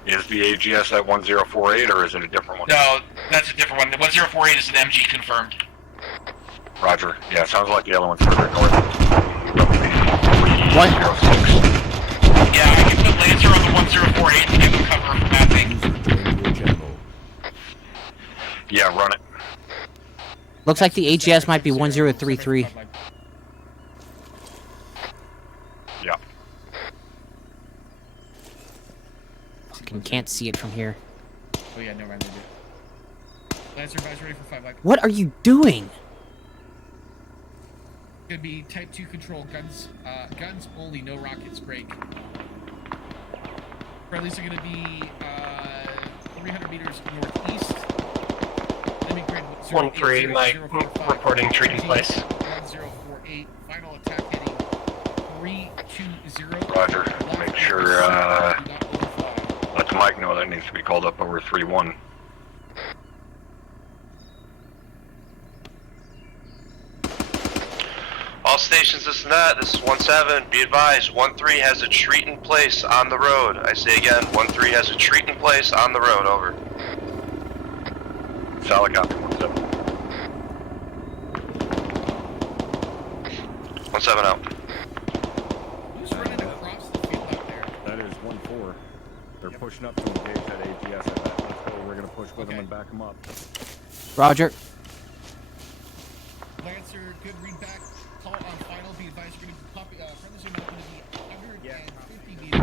Is the AGS at 1048 or is it a different one? No, that's a different one. The 1048 is an MG confirmed. Roger. Yeah, sounds like the other one's further north. What? 06. Yeah, I can put Lancer on the 1048 to give him cover from that thing. Yeah, run it. Looks like the AGS might be 1033. Yeah. Fucking can't see it from here. Oh yeah, never mind. Lancer, advise ready for 5 black. What are you doing? Gonna be type 2 control guns. Guns only, no rockets. Break. Friendlies are gonna be 300 meters northeast. Enemy grid 1-3, Mike. Reporting treat in place. 1048. Final attack heading 320. Roger. Make sure, let the mic know that needs to be called up over 3-1. All stations, this and that. This is 1-7. Be advised, 1-3 has a treat in place on the road. I say again, 1-3 has a treat in place on the road. Over. Solid copy, 1-7. 1-7 out. Who's running across the field out there? That is 1-4. They're pushing up to engage that AGS. I bet. Let's go. We're gonna push with them and back them up. Roger. Lancer, good read back. Call on final. Be advised, you're gonna be friendlies are now gonna be 150 meters to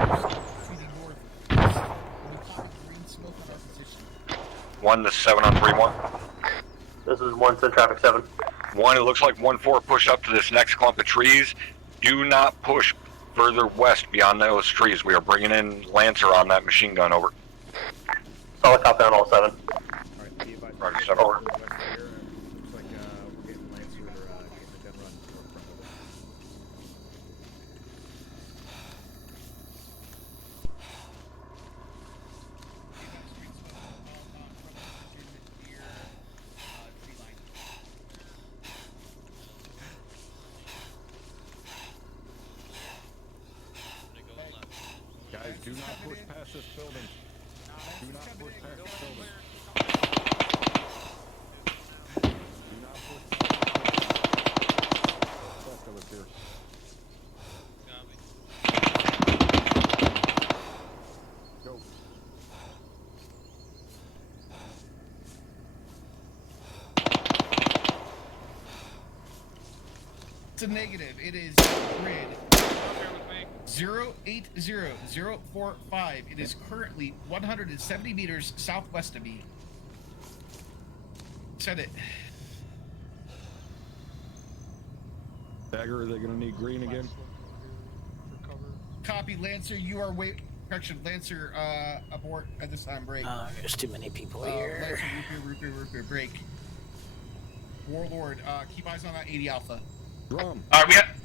the northeast. We'll be popping green smoke on our position. 1-7 on 3-1. This is 1 Send Traffic 7. 1, it looks like 1-4 push up to this next clump of trees. Do not push further west beyond those trees. We are bringing in Lancer on that machine gun. Over. Solid copy on all 7. Alright, be advised. Roger, 7. Over. Looks like we're getting Lancer getting the gun run toward front of us. Guys, do not push past this building. Do not push past this building. Do not push past this here. Go. It's a negative. It is grid 080045. It is currently 170 meters southwest of me. Said it. Dagger, are they gonna need green again? Copy, Lancer. You are correction, Lancer. Abort at this time. Break. There's too many people here. Lancer, root beer, break. Warlord, keep eyes on that 80 Alpha. Drum.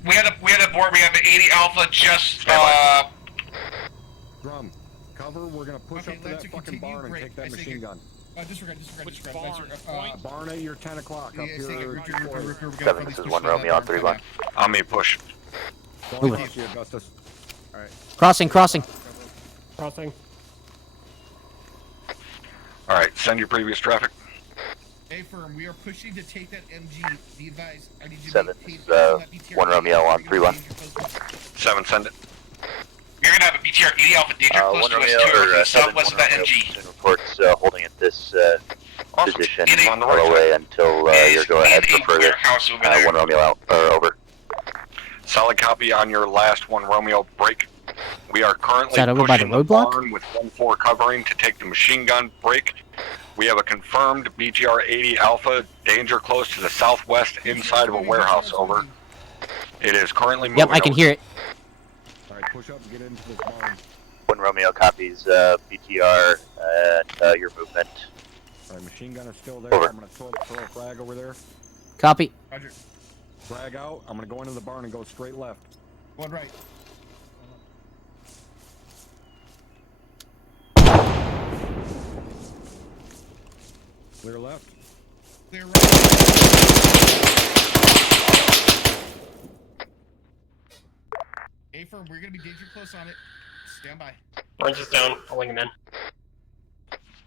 We had a board. We have an 80 Alpha just Drum. Cover. We're gonna push up to that fucking barn and take that machine gun. Disregard. Barn at your 10 o'clock up here. 7, this is 1 Romeo on 3-1. On me, push. Going across you, Augustus. Alright. Crossing. Crossing. Alright, send your previous traffic. A-firm, we are pushing to take that MG. Be advised, I need you to 7, be this is 1 Romeo on 3-1. 7, send it. You're gonna have a BTR 80 Alpha danger close 1 to us Romeo, too, or southwest 7, of that 1 Romeo. MG. Reports holding at this position On the all right the way until your go ahead for further. Warehouse over there. 1 Romeo out, over. Solid copy on your last 1 Romeo. Break. We are currently Is that over by the pushing roadblock? barn with 1-4 covering to take the machine gun. Break. We have a confirmed BTR 80 Alpha danger close to the southwest inside of a warehouse. Over. It is currently moving. Yep, I can hear it. Alright, push up and get into this barn. 1 Romeo copies BTR and your movement. Alright, machine gun is still there. Over. I'm gonna throw a frag over there. Copy. Roger. Frag out. I'm gonna go into the barn and go straight left. One right. Clear left. Clear right. A-firm, we're gonna be danger close on it. Stand by. Orange is down, pulling him in.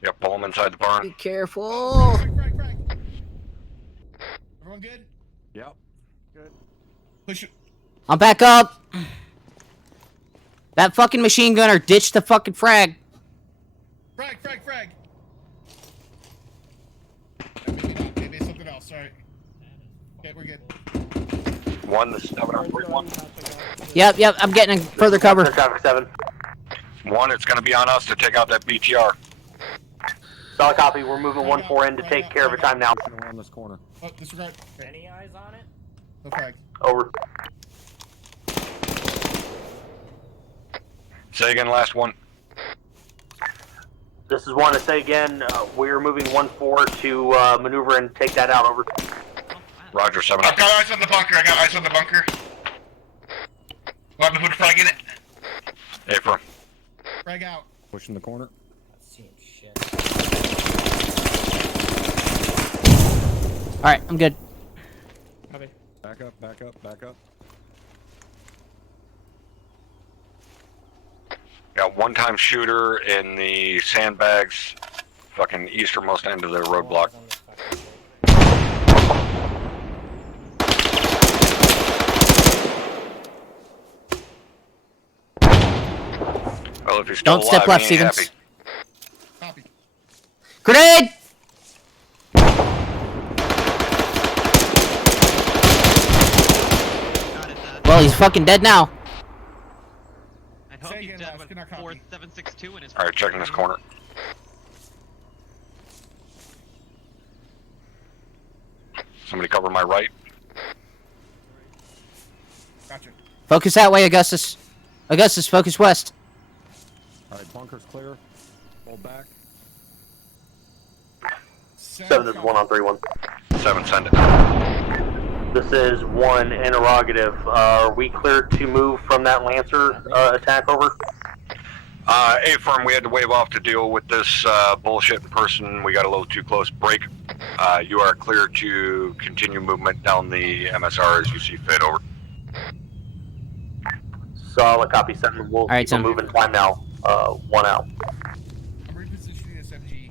Yep, pull him inside the barn. Be careful. Frag. Everyone good? Yep. Good. Push it. I'm back up. That fucking machine gunner ditched the fucking frag. Frag! Maybe not. Maybe it's something else. Sorry. Okay, we're good. 1 to 7 on 31. Yep, I'm getting further cover. Traffic 7. 1, it's going to be on us to take out that BTR. Solid copy. We're moving 1-4 in to take care of your time now. Around this corner. Oh, disregard. Any eyes on it? No frag. Over. Say again, last one. This is 1 to say again. We're moving 1-4 to maneuver and take that out. Over. Roger, 7 I've up. got eyes on the bunker. Want me to put a frag in it? Affirm. Frag out. Pushing the corner. Not seeing shit. Alright, I'm good. Copy. Back up. Got one-time shooter in the sandbags, fucking easternmost end of the roadblock. Well, if you're still Don't step alive, left, he ain't Stevens. Copy. Grenade! Well, he's fucking dead now. I hope he's dead with 4762 in his. Alright, checking this corner. Somebody cover my right. Gotcha. Focus that way, Augustus. Augustus, focus west. Alright, bunker's clear. Hold back. 7 is 1 on 3-1. 7, send it. This is 1 interrogative. Are we cleared to move from that Lancer attack? Over. A-firm, we had to wave off to deal with this bullshit in person. We got a little too close. Break. You are clear to continue movement down the MSR as you see fit. Over. Solid copy. 7. We'll Alright, keep moving time now. 1 out. I'm repositioning SMG.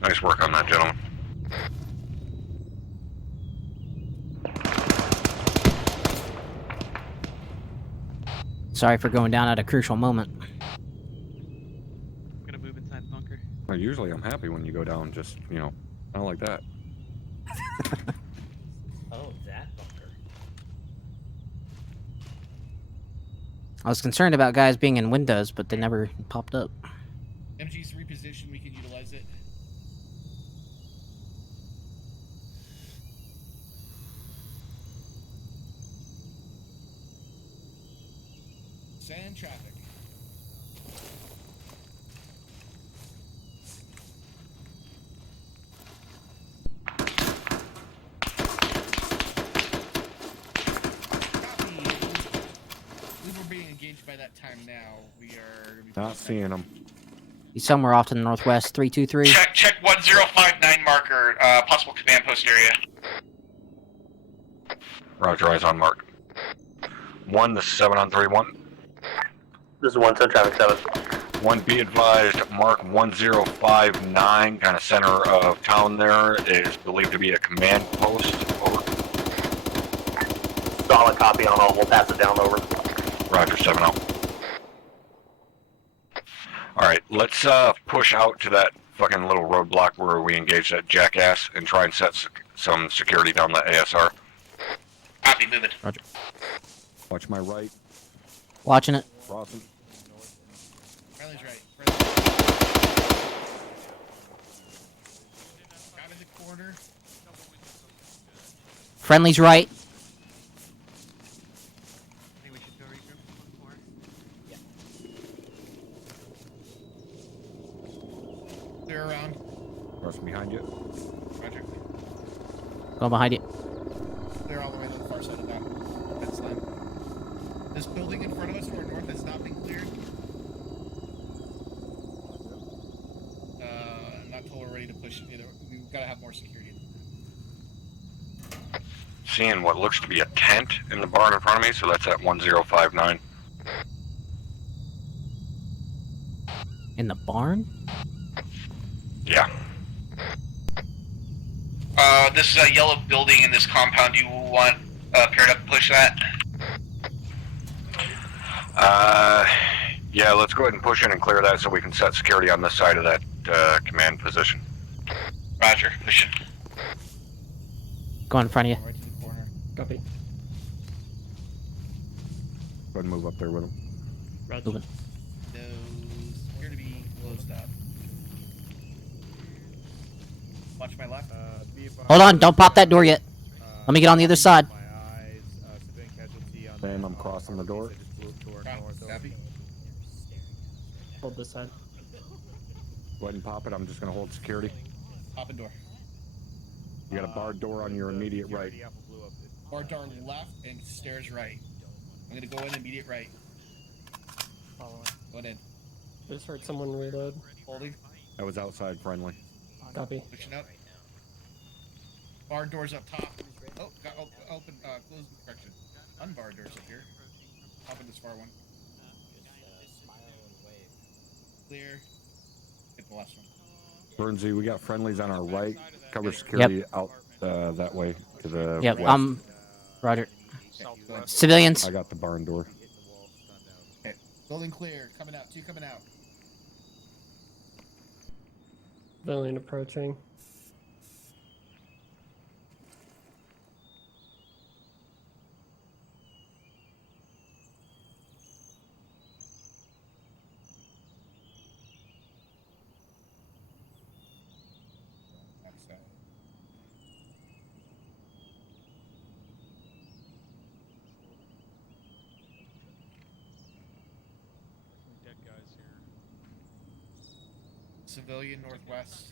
Nice work on that, gentlemen. Sorry for going down at a crucial moment. I'm gonna move inside the bunker. Well, usually I'm happy when you go down just, not like that. Oh, that bunker. I was concerned about guys being in windows, but they never popped up. MG's repositioned. We can utilize it. Sand traffic. We're being engaged by that time now. We are gonna be Not seeing them. He's somewhere off to the northwest. 323. Check 1059 marker, possible command post area. Roger, eyes on mark. 1 to 7 on 3-1. This is 1 traffic 7. 1, be advised, mark 1059, kind of center of town there, is believed to be a command post. Over. Solid copy on all. We'll pass it down. Over. Roger, 7-0. Alright, let's push out to that fucking little roadblock where we engage that jackass and try and set some security down the ASR. Copy, moving. Roger. Watch my right. Watching it. Crossing. Riley's right. Out of the corner. Friendly's right. I think we should go regroup 1-4. They're around. Crossing behind you. Roger. Go behind you. They're all the way to the far side of that fence line. This building in front of us to our north has not been cleared. Not until we're ready to push either. We've got to have more security. Seeing what looks to be a tent in the barn in front of me, so that's at 1059. In the barn? Yeah. This is a yellow building in this compound. You want paired up push that? Yeah, let's go ahead and push in and clear that so we can set security on this side of that command position. Roger. Push in. Go in front of you. Right to the corner. Copy. Go ahead and move up there with him. Roger. Moving. No security being closed up. Watch my left. Hold on, don't pop that door yet. Let me get on the other side. Sam, I'm crossing the door. Copy. Hold this side. Go ahead and pop it. I'm just going to hold security. Open door. You got a barred door on your immediate right. Bar door left and stairs right. I'm gonna go in immediate right. Following. Going in. Just heard someone reload. Holding. That was outside friendly. Copy. Pushing up. Bar doors up top. Oh, got open, closed correction. Unbarred doors up here. Open this far one. Clear. Hit the last one. Burnsy, we got friendlies on our right. Cover security out that way to the Yep, west. Roger. Civilians. I got the barn door. Okay. Building clear. Coming out. Two coming out. Civilian approaching. Dead guys here. Civilian northwest.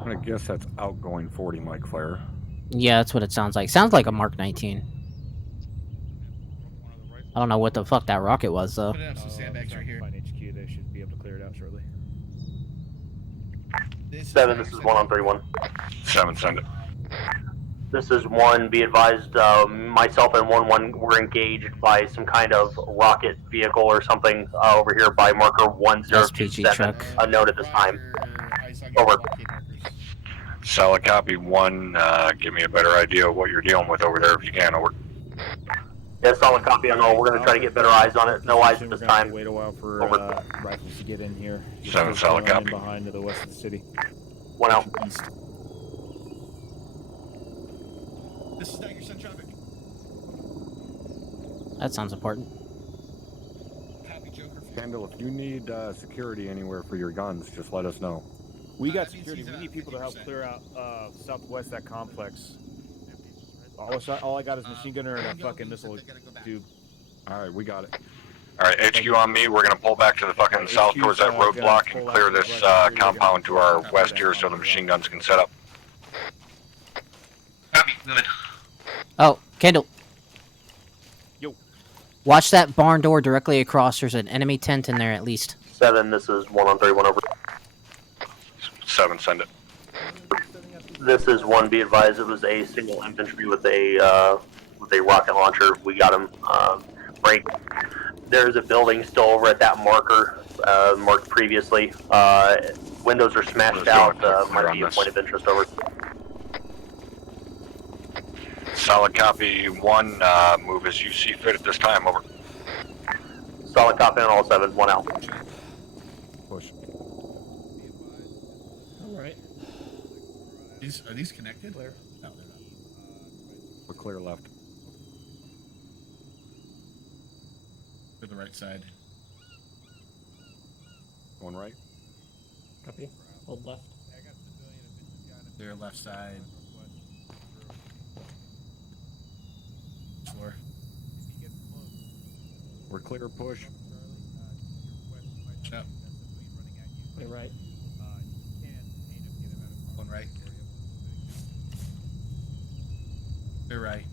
I'm going to guess that's outgoing 40, Mike Flare. Yeah, that's what it sounds like. Sounds like a Mark 19. I don't know what the fuck that rocket was, though. Putting up some sandbags right here. Find HQ, they should be able to clear it out shortly. 7, this is 1 on 3-1. 7, send it. This is 1, be advised, myself and 1-1 were engaged by some kind of rocket vehicle or something over here by marker 1027, truck. unknown at this time. Over. Solid copy. 1, give me a better idea of what you're dealing with over there if you can, over. Yeah, solid copy on all. We're going to try to get better eyes on it. No eyes at this time. Wait a while for rifles to get in here. 7, solid copy. Behind to the west of the city. 1 out. East. This is not your sun traffic. That sounds important. Happy Joker. Kendall, if you need security anywhere for your guns, just let us know. We got security. We need people to help clear out southwest that complex. All I got is machine gunner and a fucking missile tube. All right, we got it. All right, HQ on me. We're going to pull back to the fucking south towards that roadblock and clear this compound to our west here so the machine guns can set up. Copy. Moving. Oh, Kendall. Yo. Watch that barn door directly across. There's an enemy tent in there at least. 7, this is 1 on 3-1 over. 7, send it. This is 1, be advised, it was a single infantry with a rocket launcher. We got him break. There's a building still over at that marker, marked previously. Windows are smashed out, might be a point of interest over. Solid copy. 1, move as you see fit at this time, over. Solid copy on all 7, 1 out. Push. Alright. Are these connected? Clear. No, they're not. We're clear left. To the right side. Going right. Copy. Hold left. Their left side. Floor. We're clear, push. Yep. Way right. One right. They're right.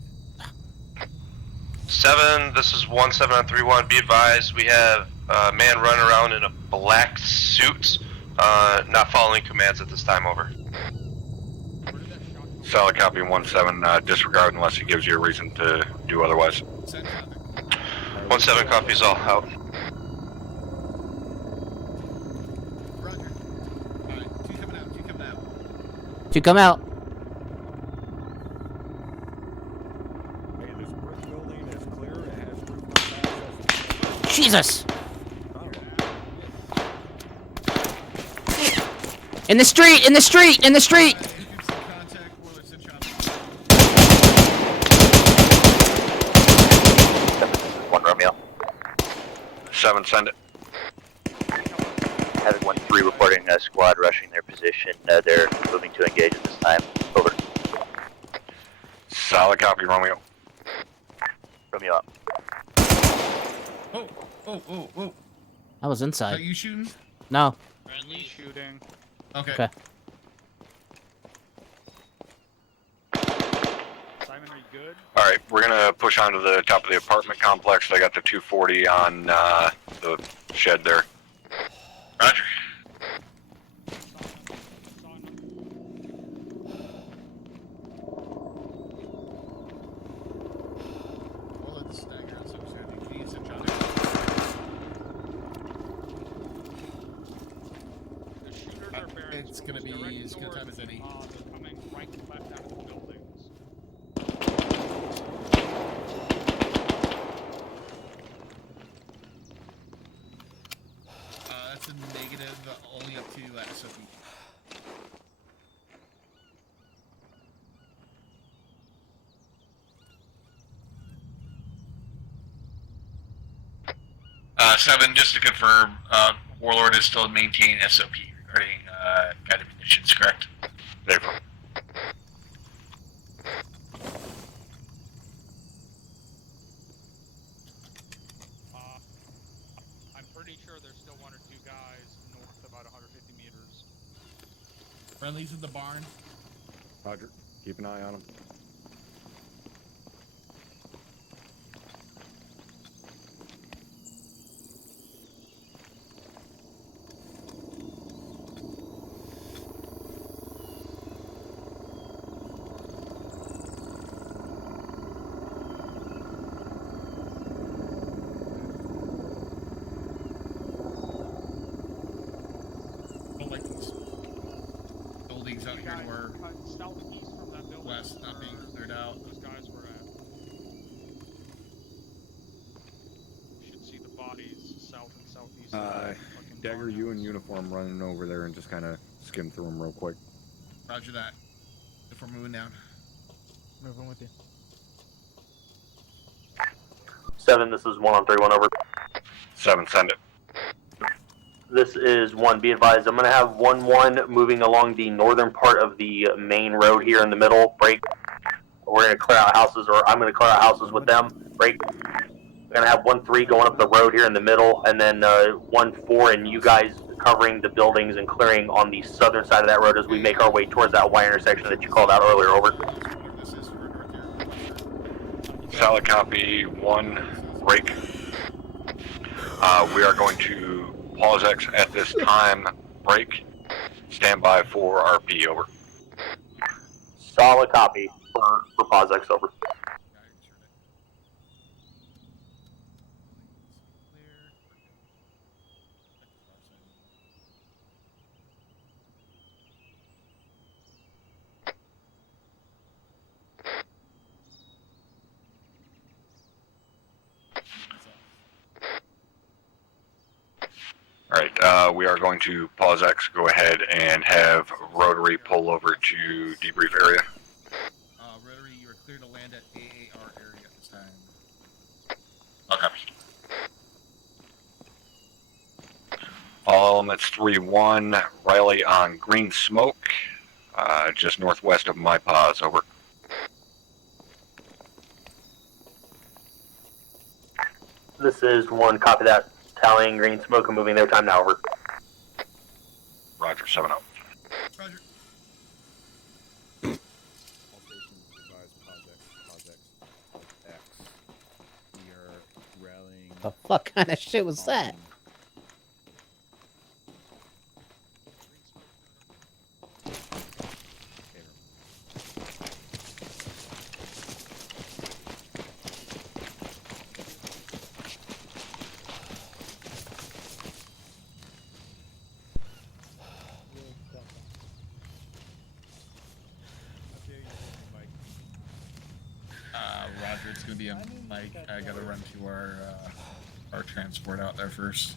7, this is 1-7 on 3-1. Be advised, we have a man running around in a black suit, not following commands at this time, over. Solid copy. 1-7, disregard unless he gives you a reason to do otherwise. 1-7 copies all out. Roger. Alright, two coming out, two coming out. To come out. Hey, this brick building is clear. It has rooftop access. Jesus! In the street! In the street! In the street! One Romeo. 7, send it. Havoc 1-3 reporting a squad rushing their position. They're moving to engage at this time. Over. Solid copy, Romeo. Romeo up. Oh. I was inside. Are you shooting? No. Friendly shooting. Okay. Okay. Simon, are you good? Alright, we're gonna push onto the top of the apartment complex. They got the 240 on the shed there. Roger. We'll let the stagger out, so it's gonna be keys and John. The shooters are bearing It's gonna be as good time as any. They're coming right and left out of the buildings. That's a negative, only up to SOP. Seven, just to confirm, Warlord is still maintaining SOP regarding guided munitions, correct? Therefore. I'm pretty sure there's still one or two guys north about 150 meters. Friendly's in the barn. Roger. Keep an eye on them. Don't like these buildings out here Guys were cut southeast from that building. west, not being cleared out. Those guys were at. You should see the bodies south and southeast. of that fucking Dagger, you in uniform running over there and just kind of skim through them real quick. Roger that. If we're moving down. Moving with you. 7, this is 1 on 3-1 over. 7, send it. This is 1, be advised, I'm going to have 1-1 moving along the northern part of the main road here in the middle. Break. We're going to clear out houses, or I'm going to clear out houses with them. Break. We're going to have 1-3 going up the road here in the middle, and then 1-4 and you guys covering the buildings and clearing on the southern side of that road as we make our way towards that Y intersection that you called out earlier. Over. Solid copy, 1, break. We are going to pause X at this time, break. Stand by for RP, over. Solid copy for pause X, over. Alright, we are going to pause X, go ahead and have Rotary pull over to debrief area. Rotary, you are clear to land at AAR area at this time. Okay. All elements 3-1, Riley on green smoke, just northwest of my pause, over. This is 1, copy that. Tallying green smoke and moving their time now, over. Roger, 7-0. Roger. All stations advise Pause X. We are rallying. The fuck kind of shit was that? gonna be a Mike. I gotta run to our transport out there first.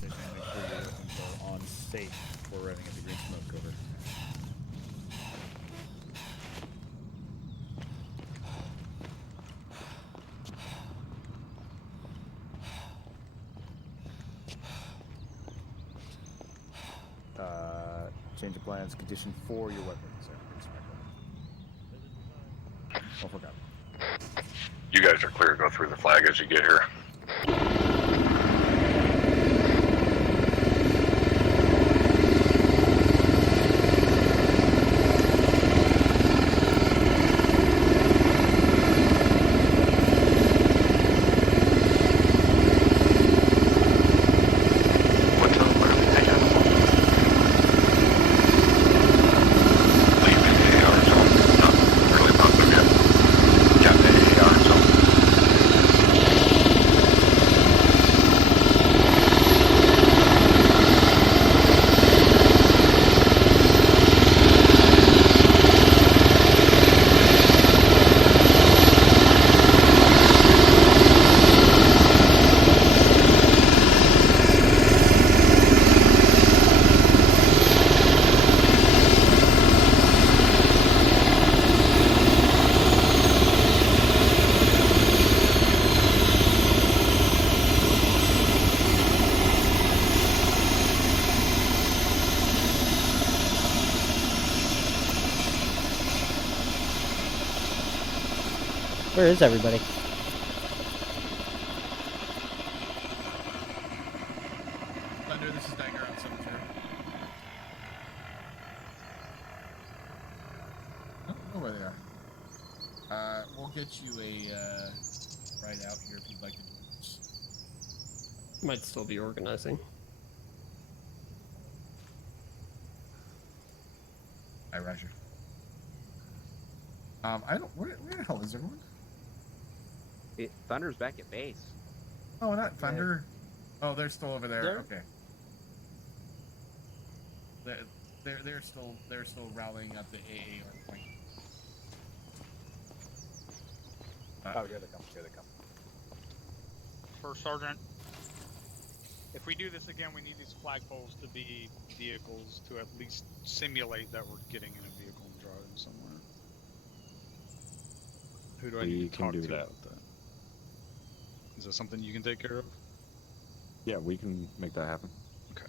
Make sure your weapons are on safe before arriving at the green smoke cover. Change of plans. Condition 4, your weapons. Oh, forgot. You guys are clear to go through the flag as you get here. Where is everybody? Thunder, this is Dagger on 7-0. I don't know where they are. We'll get you a ride out here if you'd like to join us. Might still be organizing. Hi, Roger. I don't. Where the hell is everyone? Thunder's back at base. Oh, not Thunder. Oh, they're still over there. Okay. They're still rallying at the AAR point. Oh, here they come. Here they come. First Sergeant, if we do this again, we need these flagpoles to be vehicles to at least simulate that we're getting in a vehicle and driving somewhere. Who do I need to talk to about that? Is that something you can take care of? Yeah, we can make that happen. Okay.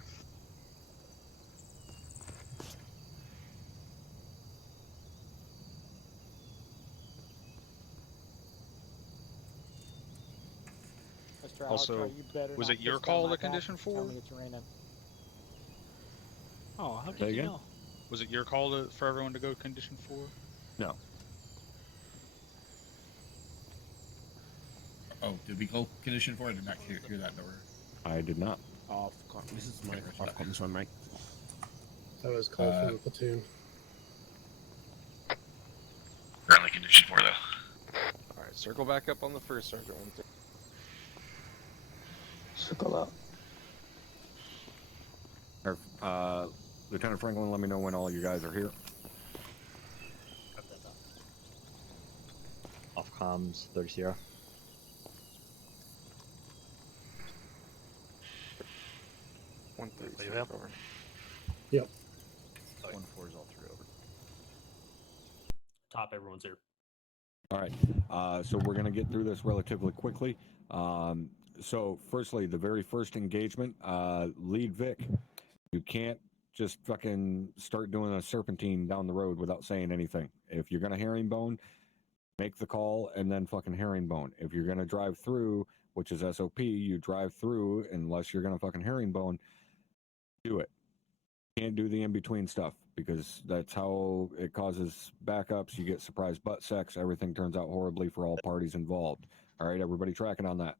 Also, was it your call to condition 4? Oh, how did you know? Was it your call for everyone to go condition 4? No. Oh, did we go condition 4? I did not hear that door. I did not. This is Mike. I've got this one, Mike. That was called from the platoon. Currently condition 4 though. Alright, circle back up on the first Sergeant. Circle up. Lieutenant Franklin, let me know when all you guys are here. Off comms, 30 Sierra. Over. Yep. 1-4 is all 3 over. Top, everyone's here. All right, so we're going to get through this relatively quickly. So, firstly, the very first engagement, lead Vic. You can't just fucking start doing a serpentine down the road without saying anything. If you're going to herringbone, make the call and then fucking herringbone. If you're going to drive through, which is SOP, you drive through unless you're going to fucking herringbone, do it. Can't do the in-between stuff because that's how it causes backups. You get surprise butt sex. Everything turns out horribly for all parties involved. All right, everybody tracking on that?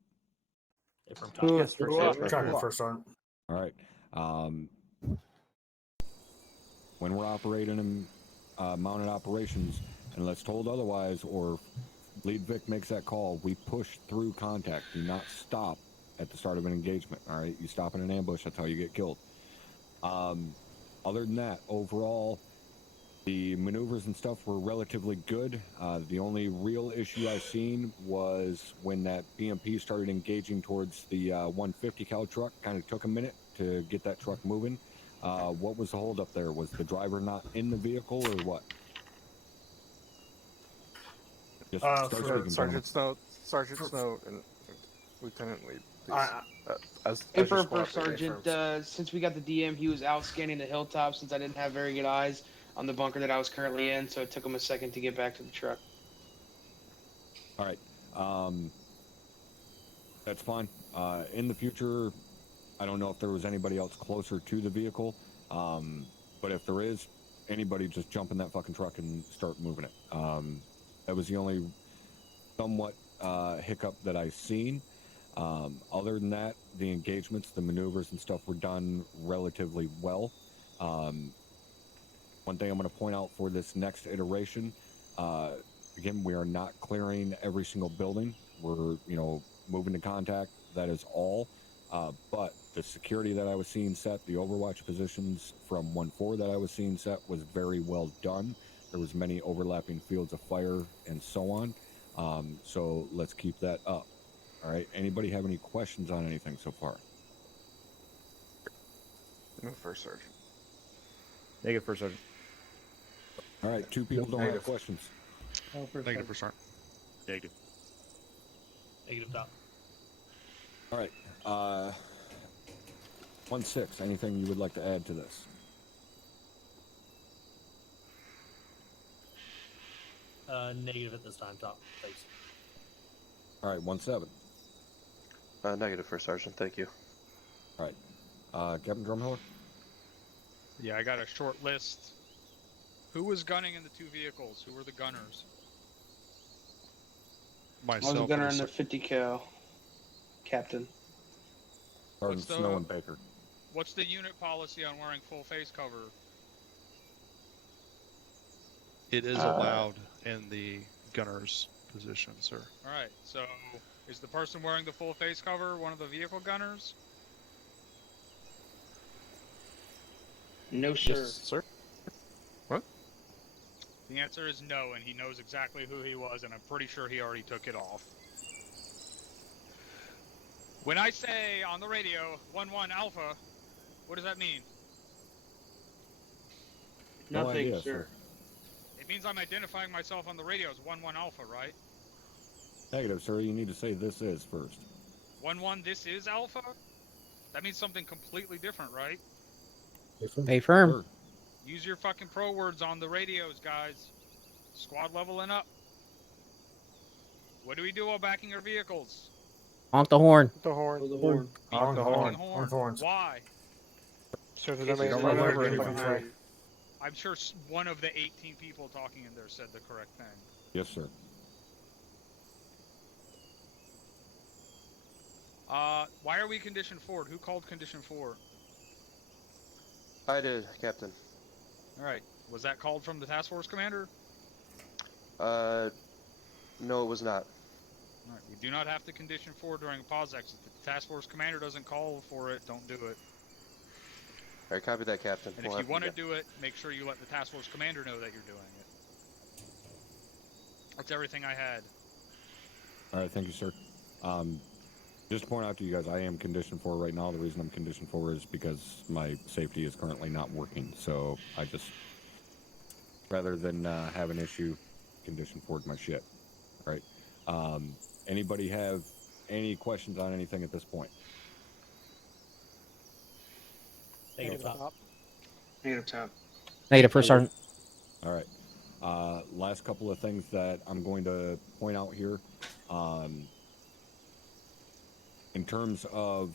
Yes, tracking first sergeant. All right. When we're operating in mounted operations, unless told otherwise or Lead Vic makes that call, we push through contact. Do not stop at the start of an engagement. All right, you stop in an ambush, that's how you get killed. Other than that, overall, the maneuvers and stuff were relatively good. The only real issue I've seen was when that BMP started engaging towards the 150 cal truck. Kind of took a minute to get that truck moving. What was the holdup there? Was the driver not in the vehicle or what? Just start speaking, gentlemen. Sergeant Snow, and Lieutenant Lee, please. Hey, First Sergeant, since we got the DM, he was out scanning the hilltop since I didn't have very good eyes on the bunker that I was currently in, so it took him a second to get back to the truck. All right. That's fine. In the future, I don't know if there was anybody else closer to the vehicle, but if there is, anybody just jump in that fucking truck and start moving it. That was the only somewhat hiccup that I've seen. Other than that, the engagements, the maneuvers and stuff were done relatively well. One thing I'm going to point out for this next iteration, again, we are not clearing every single building. We're, moving to contact. That is all. But the security that I was seeing set, the overwatch positions from 1-4 that I was seeing set was very well done. There was many overlapping fields of fire and so on. So let's keep that up. All right. Anybody have any questions on anything so far? No, First Sergeant. Negative, First Sergeant. All right. Two people don't have questions. Negative, First Sergeant. Negative. Negative dot. All right. 1-6. Anything you would like to add to this? Negative at this time, top. Thanks. All right. 1-7. Negative, First Sergeant. Thank you. All right. Captain Drumheller? Yeah, I got a short list. Who was gunning in the two vehicles? Who were the gunners? I was a gunner in the 50 cal, Captain. Sergeant Snow and Baker. What's the unit policy on wearing full face cover? It is allowed in the gunner's position, sir. Alright, so is the person wearing the full face cover one of the vehicle gunners? No, sir. Yes, sir. What? The answer is no, and he knows exactly who he was, and I'm pretty sure he already took it off. When I say on the radio, 1-1 Alpha, what does that mean? Nothing, No idea, sir. It means I'm identifying myself on the radio as 1-1 Alpha, right? Negative, sir. You need to say this is first. 1-1, this is Alpha? That means something completely different, right? Stay firm. Sure. Use your fucking pro words on the radios, guys. Squad leveling up. What do we do while backing our vehicles? Honk the horn. The horn. The horn. Honk the horn. Horn. Horns. Why? So that Don't makes run over anybody anybody. I'm sure one of the 18 people talking in there said the correct thing. Yes, sir. Why are we condition forward? Who called condition 4? I did, Captain. Alright. Was that called from the task force commander? No, it was not. Alright. We do not have to condition 4 during a pause exit. If the task force commander doesn't call for it, don't do it. Alright, copy that, Captain. And if you want to do it, make sure you let the task force commander know that you're doing it. That's everything I had. All right. Thank you, sir. Just to point out to you guys, I am condition 4 right now. The reason I'm condition 4 is because my safety is currently not working. So I just, rather than have an issue, condition 4 my shit. All right. Anybody have any questions on anything at this point? Negative top. Negative top. Negative, First Sergeant. All right. Last couple of things that I'm going to point out here. In terms of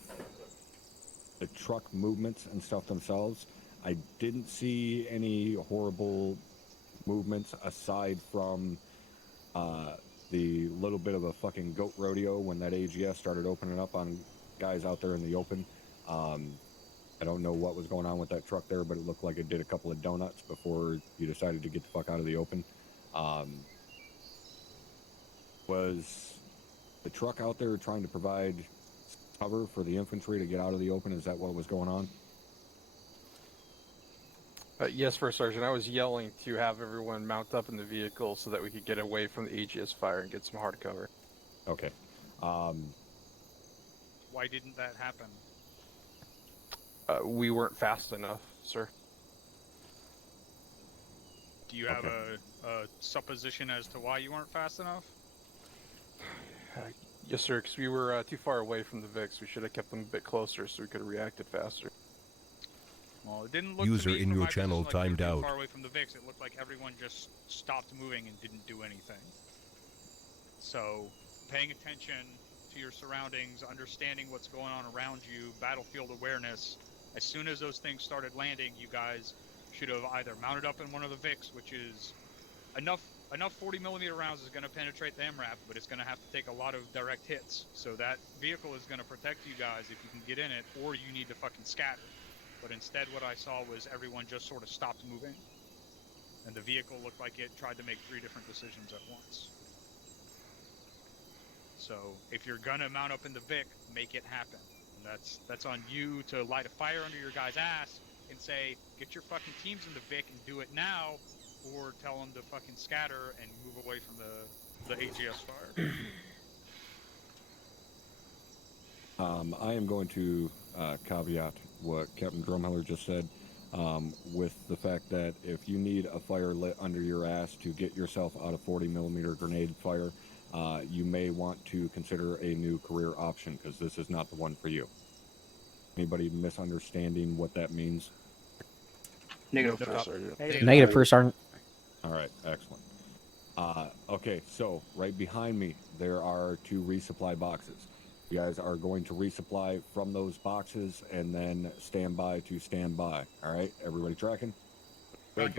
the truck movements and stuff themselves, I didn't see any horrible movements aside from the little bit of a fucking goat rodeo when that AGS started opening up on guys out there in the open. I don't know what was going on with that truck there, but it looked like it did a couple of donuts before you decided to get the fuck out of the open. Was the truck out there trying to provide cover for the infantry to get out of the open? Is that what was going on? Yes, First Sergeant. I was yelling to have everyone mount up in the vehicle so that we could get away from the AGS fire and get some hard cover. Okay. Why didn't that happen? We weren't fast enough, sir. Do you have a supposition as to why you weren't fast enough? Yes, sir, because we were too far away from the VIX. We should have kept them a bit closer so we could have reacted faster. Well, it didn't look User to me in from your my channel position like timed you were out. too far away from the VIX. It looked like everyone just stopped moving and didn't do anything. So, paying attention to your surroundings, understanding what's going on around you, battlefield awareness. As soon as those things started landing, you guys should have either mounted up in one of the VICs, which is enough 40mm rounds is going to penetrate the MRAP, but it's going to have to take a lot of direct hits. So that vehicle is going to protect you guys if you can get in it, or you need to fucking scatter. But instead what I saw was everyone just sort of stopped moving. And the vehicle looked like it tried to make 3 different decisions at once. So if you're going to mount up in the VIC, make it happen. And that's on you to light a fire under your guy's ass and say, get your fucking teams in the VIC and do it now, or tell them to fucking scatter and move away from the AGS fire. I am going to caveat what Captain Drumheller just said with the fact that if you need a fire lit under your ass to get yourself out of 40mm grenade fire, you may want to consider a new career option, because this is not the one for you. Anybody misunderstanding what that means? Negative, First Sergeant. Negative, First Sergeant. All right, excellent. Okay, so right behind me, there are 2 resupply boxes. You guys are going to resupply from those boxes and then stand by to stand by. All right, everybody tracking? Good.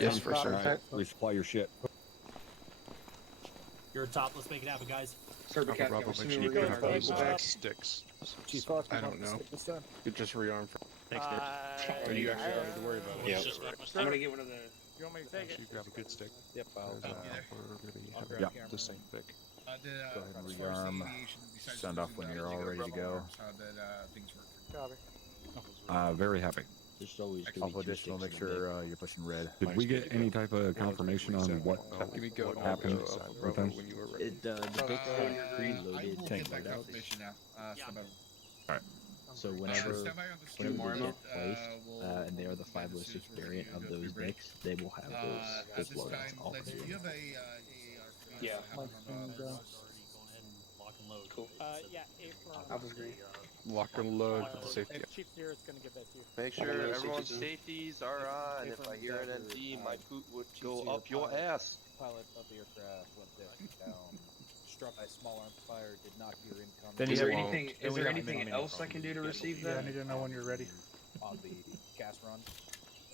Yes, First Sergeant. All right, resupply your shit. You're top. Let's make it happen, guys. Bravo, make sure you can have those sticks. Chief Fox, I don't know. You just rearm. Thanks, Nick. Or do you actually have to worry about it? Yeah. I'm gonna get one of the. You want me to take it? You grab a good stick. Yep, I'll We're really the same pick. Go ahead and rearm. Send off when you're all ready to go. Very happy. Alpha additional, make sure you're pushing red. Did we get any type of confirmation on what happened with them? The big preloaded tank loadout. Alright. So whenever they get placed, and they are the 506 variant of those Vicks, they will have those loadouts all clear. Yeah. Cool. Yeah, I was agree. Lock and load for the safety. If Chief Sears is gonna give that to you. Make sure everyone's safeties are on. If I hear an ND, my boot would go up your ass. Pilot of the aircraft went down, struck by a small arms fire, did not hear incoming. Then is there anything else I can do to receive that? I need to know when you're ready. On the gas run,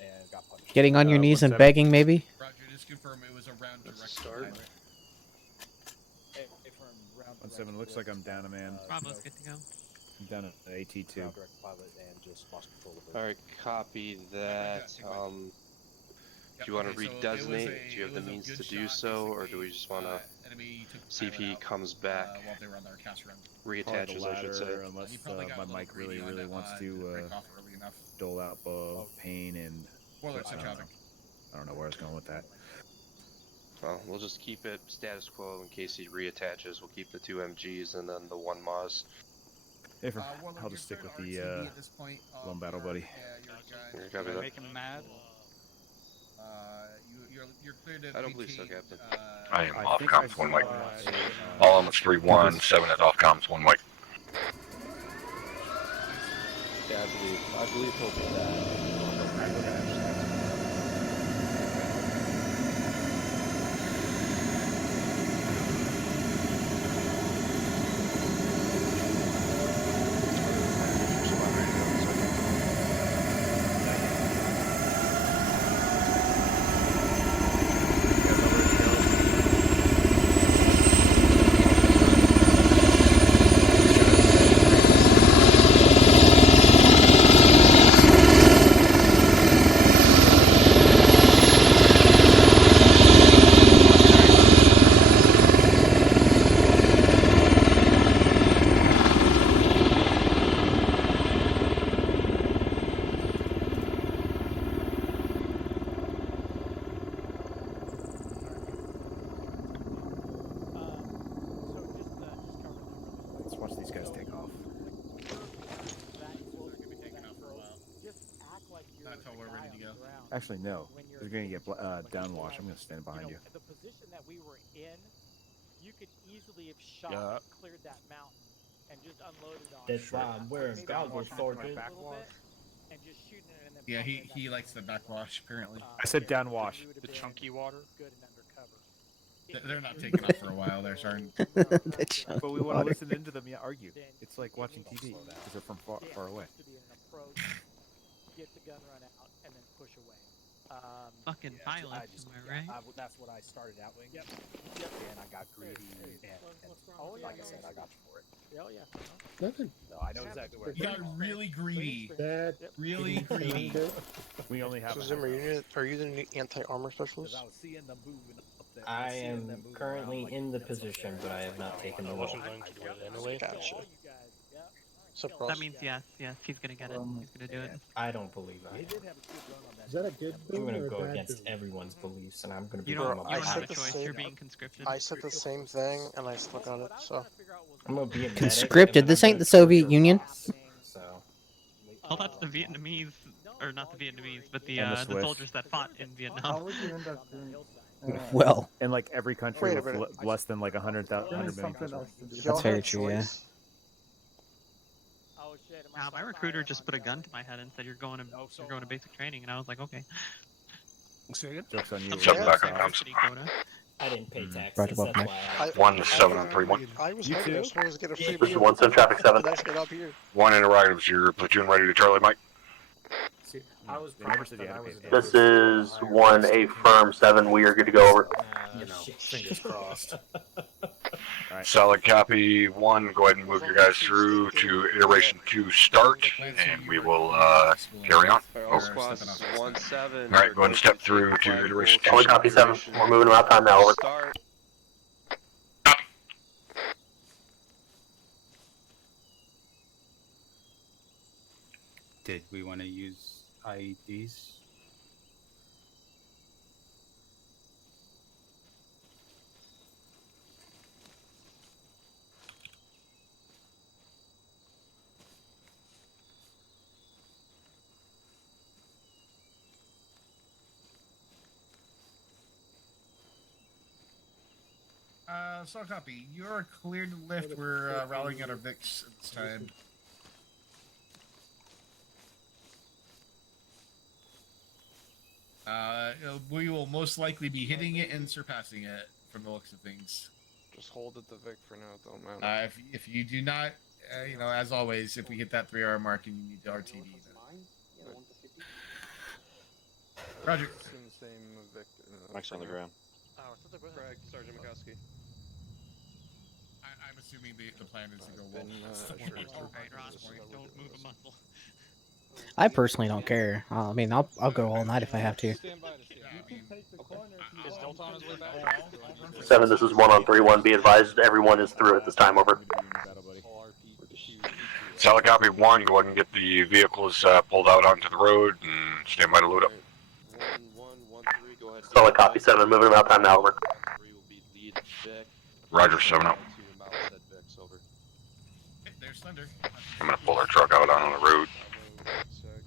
and got punched. Getting on your knees and begging, maybe? Roger, just confirm it was around direct start. 1-7, looks like I'm down a man. Bravo's good to go. I'm down at AT2. Direct pilot and just lost control of it. Alright, copy that. Do you want to redesignate? Do you have the means to do so, or do we just want to see if he comes back? while they were on their cast run. Reattaches, I should say. Unless my mic really wants to dole out pain and... I don't know where I was going with that. Well, we'll just keep it status quo in case he reattaches. We'll keep the 2 MGs and then the 1 Maz. Hey, I'll just stick with the lone battle buddy. Copy that. Make him mad. You're clear to I don't believe so, Captain. I am off comms 1 white. All elements 3-1, 7 is off comms 1 white. Yeah, I believe he'll be that. Actually, no. They're gonna get downwash. I'm gonna stand behind you. The position that we were in, you could easily have shot, cleared that mountain, and just unloaded on. That's why I'm wearing goggles, Sergeant. And just shooting it and then Yeah, he likes the backwash apparently. I said downwash. The chunky water. Good and undercover. They're not taking off for a while. They're starting. But we want to listen into them argue. It's like watching TV because they're from far away. Get the gun run out and then push away. Fucking pilots, am I right? That's what I started out with. Yep. And I got greedy, and like I said, I got you for it. Oh yeah. Nothing. No, I know exactly where. You got really greedy. Really Greedy. greedy. We only have. So Zimmer, are you the anti-armor specialist? I was seeing them moving up there. I am currently in the position, but I have not taken the I role. wasn't going to do it anyway. Gotcha. So That means yes, he's gonna get it. He's gonna do it. I don't believe I am. Is that a good I'm boon gonna or a go bad against boon? everyone's beliefs, and I'm gonna be You don't have a choice. You're being conscripted. I said the same thing, and I still got it. So I'm gonna be a medic, Conscripted. and This I'm ain't the Soviet Union. So. Oh, that's the Vietnamese, or not the Vietnamese, but the And the Swiss. soldiers that fought in Vietnam. How would you end up doing? Well, in like every country Wait a with minute. less than like 100,000 million people. That's very true. Yeah. Wow, my recruiter just put a gun to my head and said you're going to basic training, and I was like, okay. Jokes on you. Jump back on comms. I didn't pay taxes. Roger, That's Buck, why I. 1-7-3-1. I was You hoping too. I was supposed to get a free This is beer. 1-7 traffic 7. Nice to get up here. 1 interrogatives. Your platoon ready to Charlie, Mike? I was They never promised said that you I had to was. pay This is 1 a firm 7. We are good to go over. Fingers crossed. Solid copy. 1. Go ahead and move your guys through to iteration 2 start, and we will carry on. All squads 1-7. All right, go ahead and step through to iteration 2. Solid copy 7. We're moving about time now. Over. Start. Did we want to use IEDs? So copy. You're cleared to lift. We're rallying at our VIX at this time. We will most likely be hitting it and surpassing it from the looks of things. Just hold at the Vic for now. Don't matter. If you do not, as always, if we hit that 3-hour mark and you need the RTD, then... Roger. It's in the same Vic. Mike's on the ground. Craig, Sergeant McCuskey. I'm assuming the plan is to go Been, well. Right, Ross, don't move a muscle. I personally don't care. I mean, I'll go all night if I have to. 7. This is 1-on-3-1. Be advised, everyone is through at this time. Over. Solid copy. 1. Go ahead and get the vehicles pulled out onto the road and stand by to load up. 1-1-1-3. Go ahead. Solid copy 7. Moving about time now. Over. 3 will be lead Vic. Roger, 7-0. Over. There's Thunder. I'm gonna pull our truck out on the road.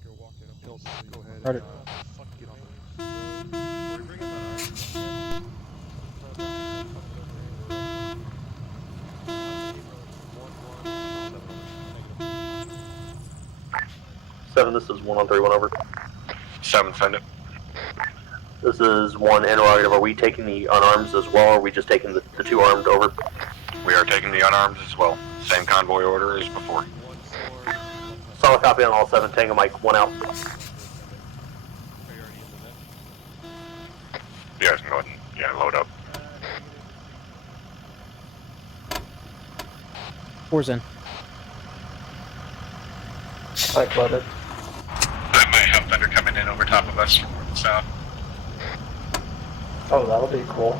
Go walk it uphill. Go ahead. Roger. Fuck, get on the road. Can we bring him on 7. This is 1-on-3-1. Over. 7, send it. This is 1 interrogative. Are we taking the unarmed as well, or are we just taking the 2 armed? Over. We are taking the unarmed as well. Same convoy order as before. Solid copy on all 7. Tango Mike. 1 out. You guys can go ahead and load up. 4's in. Like loaded. I might have Thunder coming in over top of us from north and south. Oh, that'll be cool.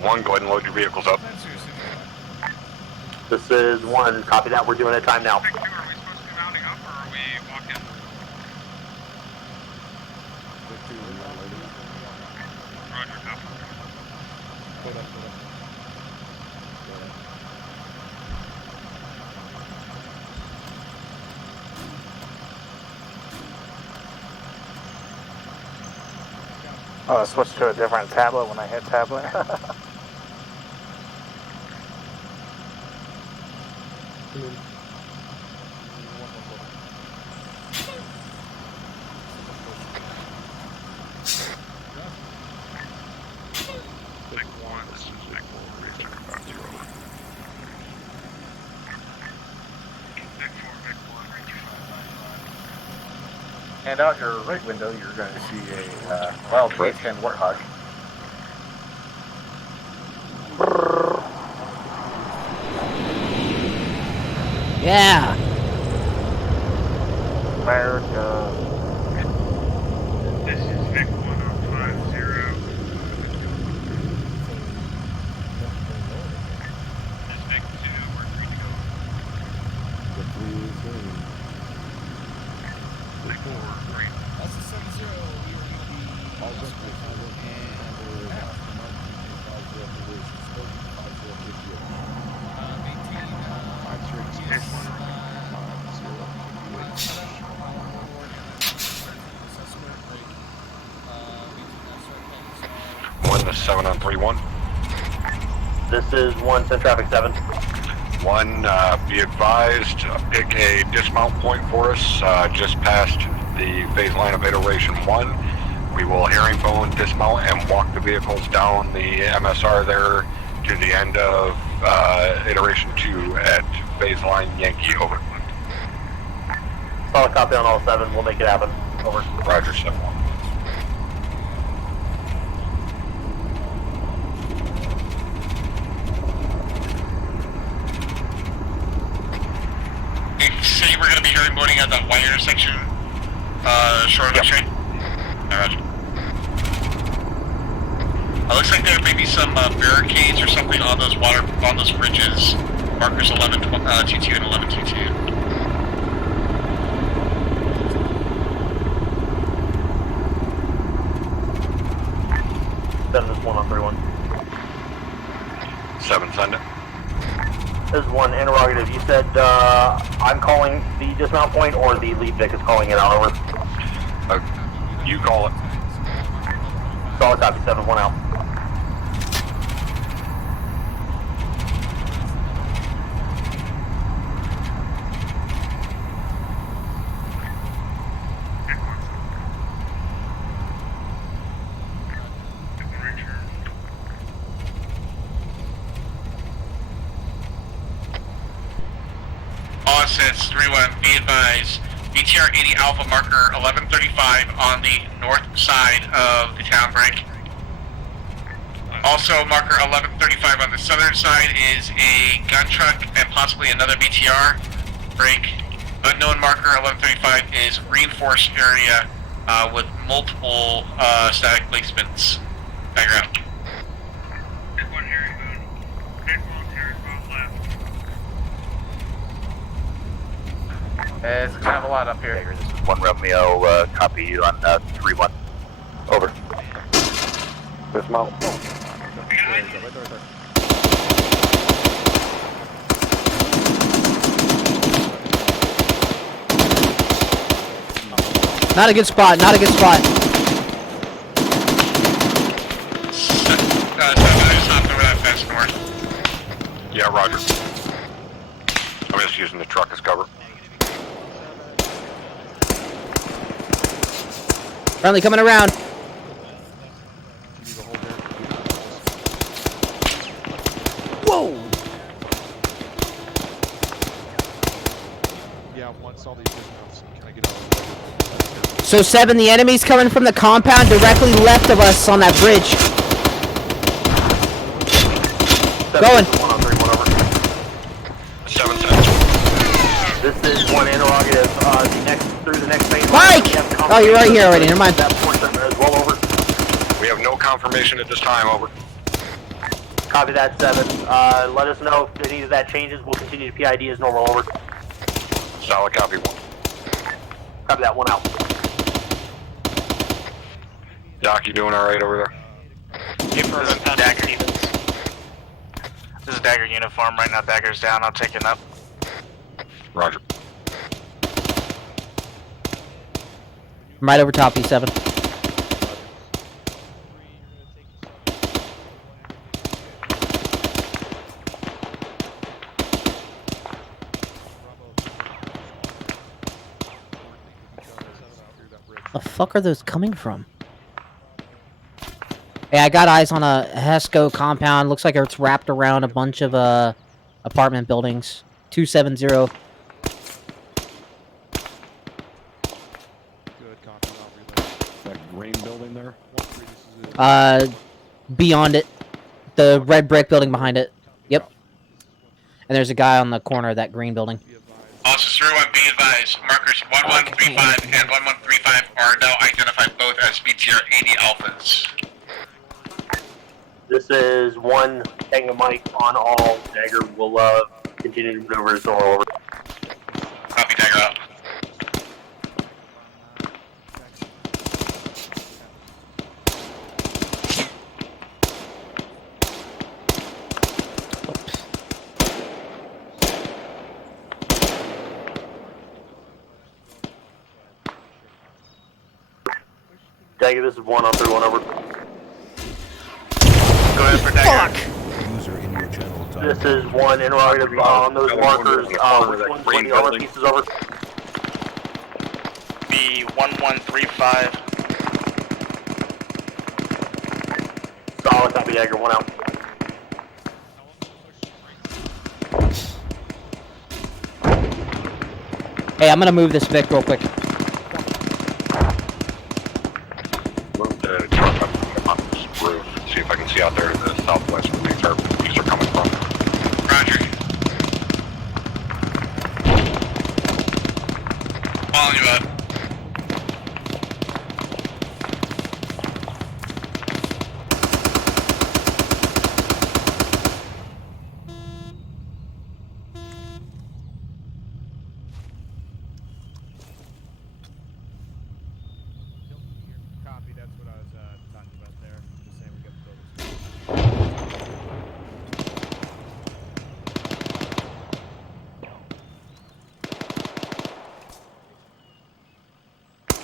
1, go ahead and load your vehicles up. This is 1. Copy that. We're doing it. Time now. Are we supposed to be mounting up, or are we walking? Roger, copy. Oh, I switched to a different tablet when I hit tablet. Vic 1, this is Vic 4, return back to over. Vic 4, Vic 1, return 595. And out your right window, you're going to see a wild K10 Warthog. Yeah. America. This is Vic 1 on 50. This is Vic 2, we're free to go. The 3 is green. Vic 4, green. Also 7-0, we are going to be All vectors, Havoc, Amber, Oscar Mark, 50 operations, spoken, 50 maintain 5-3, yes, 1 to 7 on 3-1. This is 1, send traffic 7. 1, be advised, pick a dismount point for us, just past the phase line of iteration 1. We will herringbone, dismount, and walk the vehicles down the MSR there to the end of iteration 2 at phase line Yankee, over. Solid copy on all 7, we'll make it happen. Over. Roger, 7-1. Say we're going to be herringboning at that white intersection, short of the train. Roger. Looks like there may be some barricades or something on those bridges. Markers 11-22 and 11-22. Send this 1 on 3-1. 7, send it. This is 1, interrogative. You said I'm calling the dismount point, or the lead Vic is calling it out, over? You call it. Solid copy, 7-1 out. Assets 3-1, be advised. BTR 80 Alpha marker 1135 on the north side of the town break. Also, marker 1135 on the southern side is a gun truck and possibly another BTR break. Unknown marker 1135 is reinforced area with multiple static placements. Background. Hit 1 herringbone. Hit 1 herringbone left. It's kind of a lot up here. This is 1 Romeo, copy you on 3-1. Over. Dismount. Not a good spot, not a good spot. I just hopped over that fence north. Yeah, roger. I'm just using the truck as cover. Friendly coming around. Whoa! Yeah, once all these dismounts, can I get out? So 7, the enemy's coming from the compound directly left of us on that bridge. Going. 1 on 3-1, over. 7 cents. This is 1 interrogative. Through the next phase. Mike! Oh, you're right here already. Never mind. That portion as well, over. We have no confirmation at this time, over. Copy that, 7. Let us know if any of that changes. We'll continue to PID as normal, over. Solid copy, 1. Copy that, 1 out. Doc, you doing alright over there? This is Dagger. This is Dagger uniform. Right now, Dagger's down. I'll take it up. Roger. I'm right over top, E7. The fuck are those coming from? Hey, I got eyes on a HESCO compound. Looks like it's wrapped around a bunch of apartment buildings. 270. Good copy. That green building there? Beyond it. The red brick building behind it. Yep. And there's a guy on the corner of that green building. Officer 31, be advised. Markers 1135 and 1135 are now identified both as BTR 80 alphas. This is 1 Tango Mike on all. Dagger will continue to maneuver his all over. Copy, Dagger out. Dagger, this is 1 on 31 over. Go ahead for Dagger. User in your channel. This is 1 in right on those markers. Which one's where the armor pieces over? Be 1135. Solid copy, Dagger, 1 out. Hey, I'm gonna move this Vic real quick. Move the truck up on this roof. See if I can see out there to the southwest where these are coming from. Roger. Following you up. Copy, that's what I was talking about there. Just saying we got the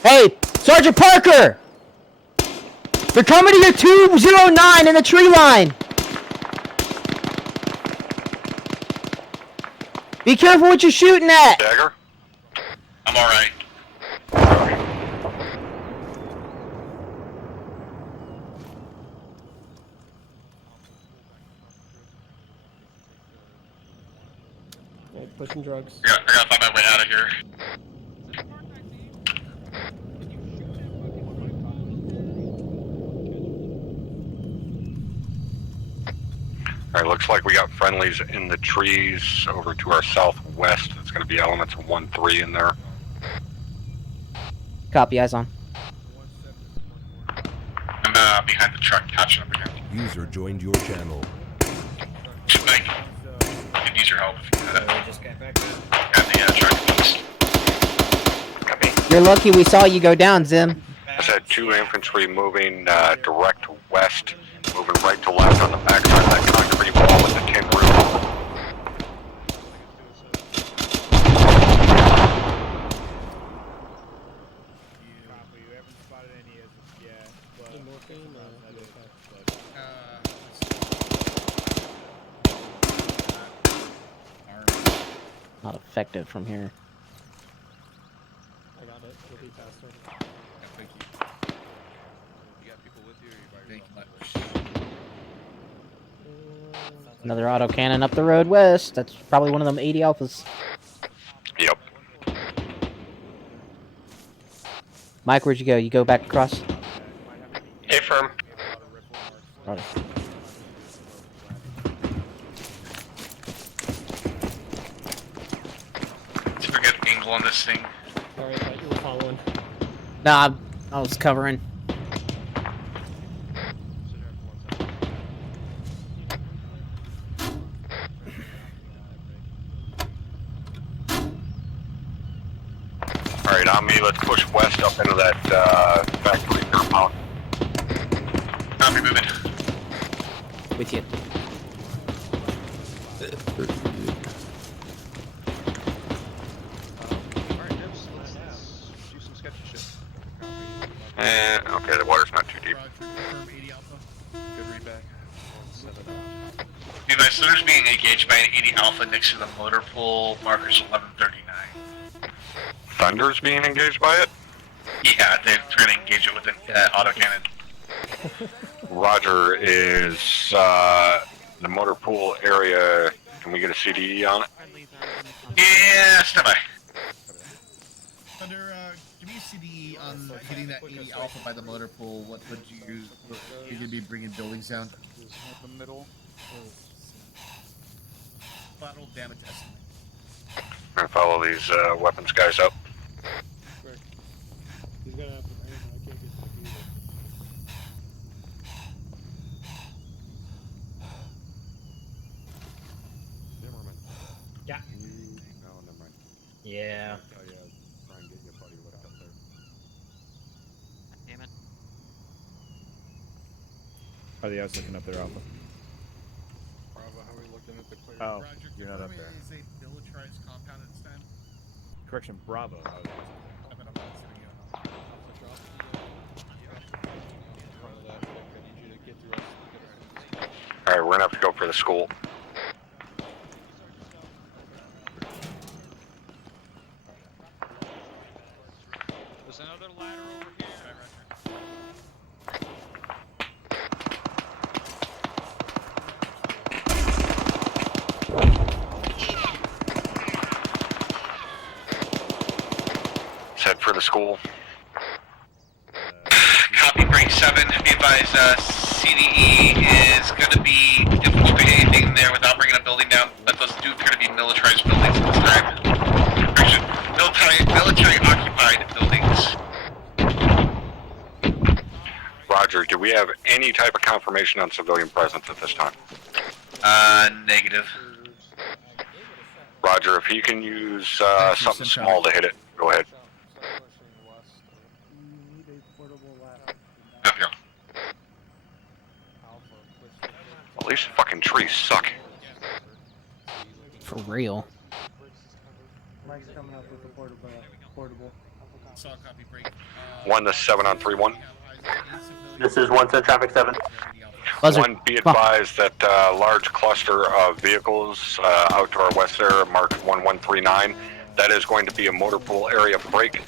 Hey, Sergeant Parker! They're coming to your 209 in the tree line! Be careful what you're shooting at! Dagger? I'm alright. Pushing drugs. I gotta find my way out of here. Alright, looks like we got friendlies in the trees over to our southwest. It's going to be elements of 1-3 in there. Copy, eyes on. I'm behind the truck, catching up again. User joined your channel. Mike, I could use your help if you had it. Just got back. Got the truck fixed. Copy. You're lucky we saw you go down, Zim. I said 2 infantry moving direct west, moving right to left on the backside of that concrete wall with the tin roof. Not effective from here. I got it. It'll be faster. Thank you. You got people with you, or you by Another autocannon up the road west. That's probably one of them 80 alphas. Yep. Mike, where'd you go? You go back across? Hey, firm. Roger. Let's forget the angle on this thing. Sorry, I thought you were following. Nah, I was covering. Alright, on me, let's push west up into that factory compound. Copy, moving. With you. Okay, the water's not too deep. Good read back. Be advised, Thunder's being engaged by an 80 alpha next to the motor pool, markers 1139. Thunder's being engaged by it? Yeah, they're trying to engage it with an autocannon. Roger, is the motor pool area, can we get a CDE on it? Yeah, stand by. Thunder, give me a CD on hitting that 80 alpha by the motor pool. What would you be bringing buildings down? The middle. Collateral damage estimate. I'm gonna follow these weapons guys up. He's gonna have to aim, and I can't get to the view. Zimmerman. Yeah. No, never mind. Yeah. I'll tell you, try and get your buddy looked up there. Damn it. How are the guys looking up there, Alpha? Bravo, how are we looking at the clear? Oh, Roger, you're not up there. Is a militarized compound at this time? Correction, Bravo. How are the guys I bet I'm not sitting here. Alright, we're gonna have to go for the school. There's another ladder over here. Let's head for the school. Copy, break 7. Be advised, CDE is going to be difficult to hit anything there without bringing a building down, but those do appear to be militarized buildings at this time. Correction, military occupied buildings. Roger, do we have any type of confirmation on civilian presence at this time? Negative. Roger, if you can use something small to hit it, go ahead. Well, these fucking trees suck. For real. Mike's coming up with a portable. Saw copy break. 1 to 7 on 3-1. This is 1 10 traffic 7. Buzzer. 1, be advised that large cluster of vehicles out to our west there, marked 1139. That is going to be a motor pool area break.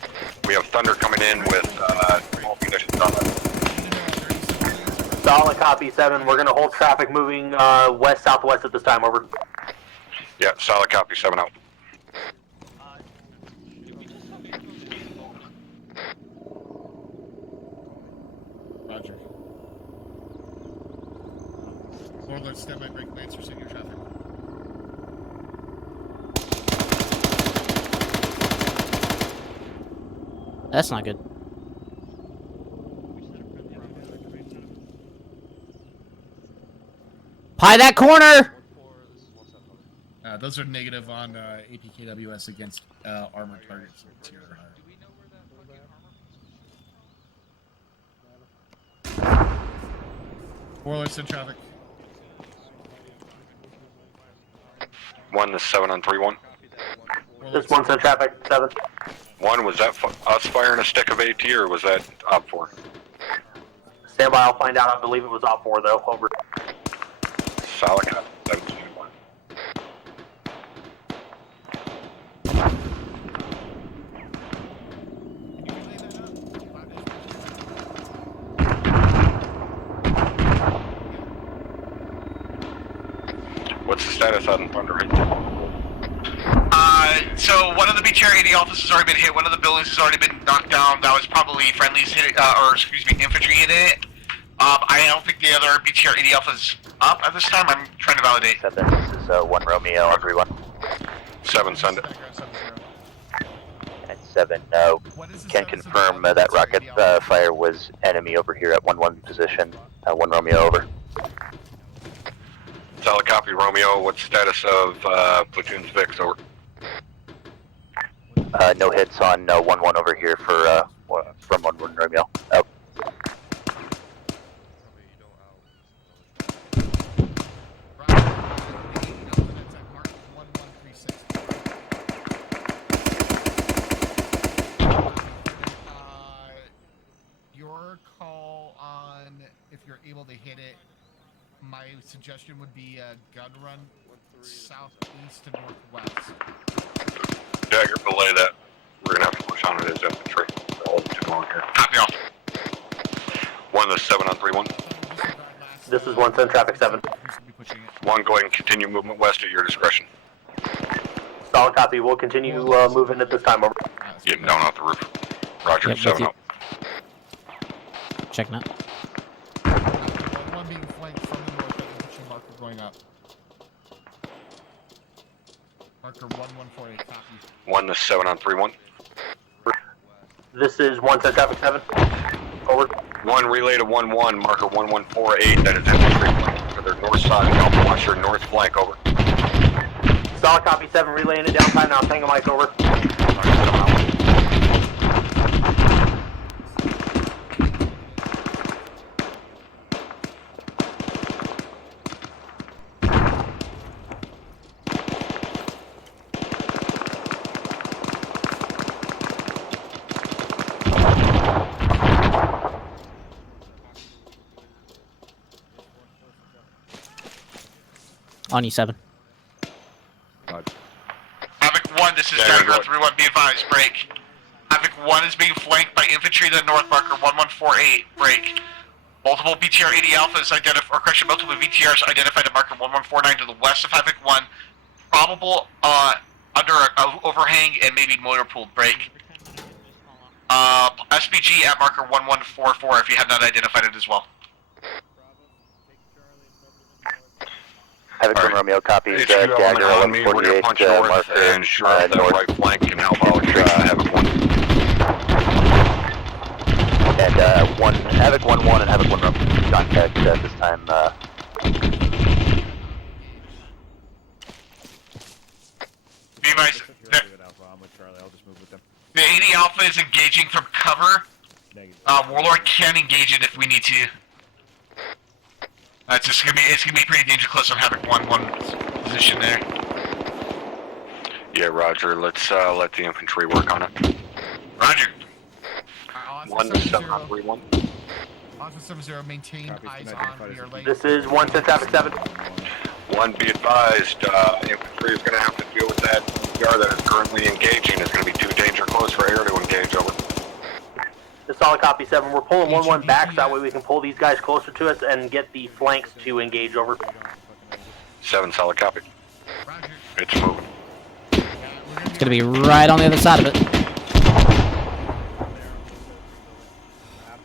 We have thunder coming in with small munitions on it. Solid copy 7. We're gonna hold traffic moving west southwest at this time. Over. Yeah, solid copy 7 out. Roger. Warlord, standby break lanes for senior traffic. That's not good. Pie that corner! Those are negative on APKWS against armored targets. Tier or higher. Warlords in traffic. 1 to 7 on 3-1. This 1 10 traffic 7. 1, was that us firing a stick of AT or was that Op 4? Stand by. I'll find out. I believe it was Op 4 though. Over. Solid copy 7. What's the status on Thunder? So one of the BTR 80 Alphas has already been hit. One of the buildings has already been knocked down. That was probably friendlies hit it, or excuse me, infantry hit it. I don't think the other BTR 80 Alpha's up at this time. I'm trying to validate. 7, this is 1 Romeo, everyone. 7, send it. And 7, can confirm that rocket fire was enemy over here at 1-1 position. 1 Romeo, over. Solid copy, Romeo. What's the status of platoon's Vix? Over. No hits on 1-1 over here for from 1-1 Romeo. Out. Your call on if you're able to hit it. My suggestion would be a gun run southeast to northwest. Dagger, belay that. We're gonna have to push on it as infantry. Hold 2. along here. Copy all. 1 to 7 on 3-1. This is 1 10 traffic 7. 1, go ahead and continue movement west at your discretion. Solid copy. We'll continue moving at this time. Over. Getting down off the roof. Roger, Yep, 7 with you. up. Checking out. One being flanked from the north, infantry marker going up. Marker 1148, copy. 1 to 7 on 3-1. This is 1 10 traffic 7. Over. 1 relay to 1-1, marker 1148. That is infantry for their north side. Help watch your north flank. Over. Solid copy 7. Relaying it downtime now. Tango Mike. Over. On you, 7. Havoc 1, this is Dagger 3-1, be advised, break. Havoc 1 is being flanked by infantry to the north, marker 1148, break. Multiple BTR 80 alphas identified, or correction, multiple VTRs identified at marker 1149 to the west of Havoc 1. Probable under an overhang and maybe motor pool, break. SPG at marker 1144 if you have not identified it as well. Havoc 1 Romeo copies. HQ element on me. We're going to punch north marker, and sure that right flank can help out Havoc 1. And Havoc 1-1 and Havoc 1 Romeo contact at this time. Be advised, the 80 Alpha is engaging from cover. Warlord can engage it if we need to. It's gonna be pretty dangerous close on Havoc 1-1 position there. Yeah, Roger. Let's let the infantry work on it. Roger. 1 to 7 on 3-1. Officer 7-0, maintain eyes on your lane. This is 1 10 traffic 7. 1, be advised. Infantry is going to have to deal with that BTR that is currently engaging. It's going to be too danger close for air to engage. Over. The solid copy 7. We're pulling 1-1 back so that way we can pull these guys closer to us and get the flanks to engage. Over. 7, solid copy. It's moving. It's gonna be right on the other side of it. I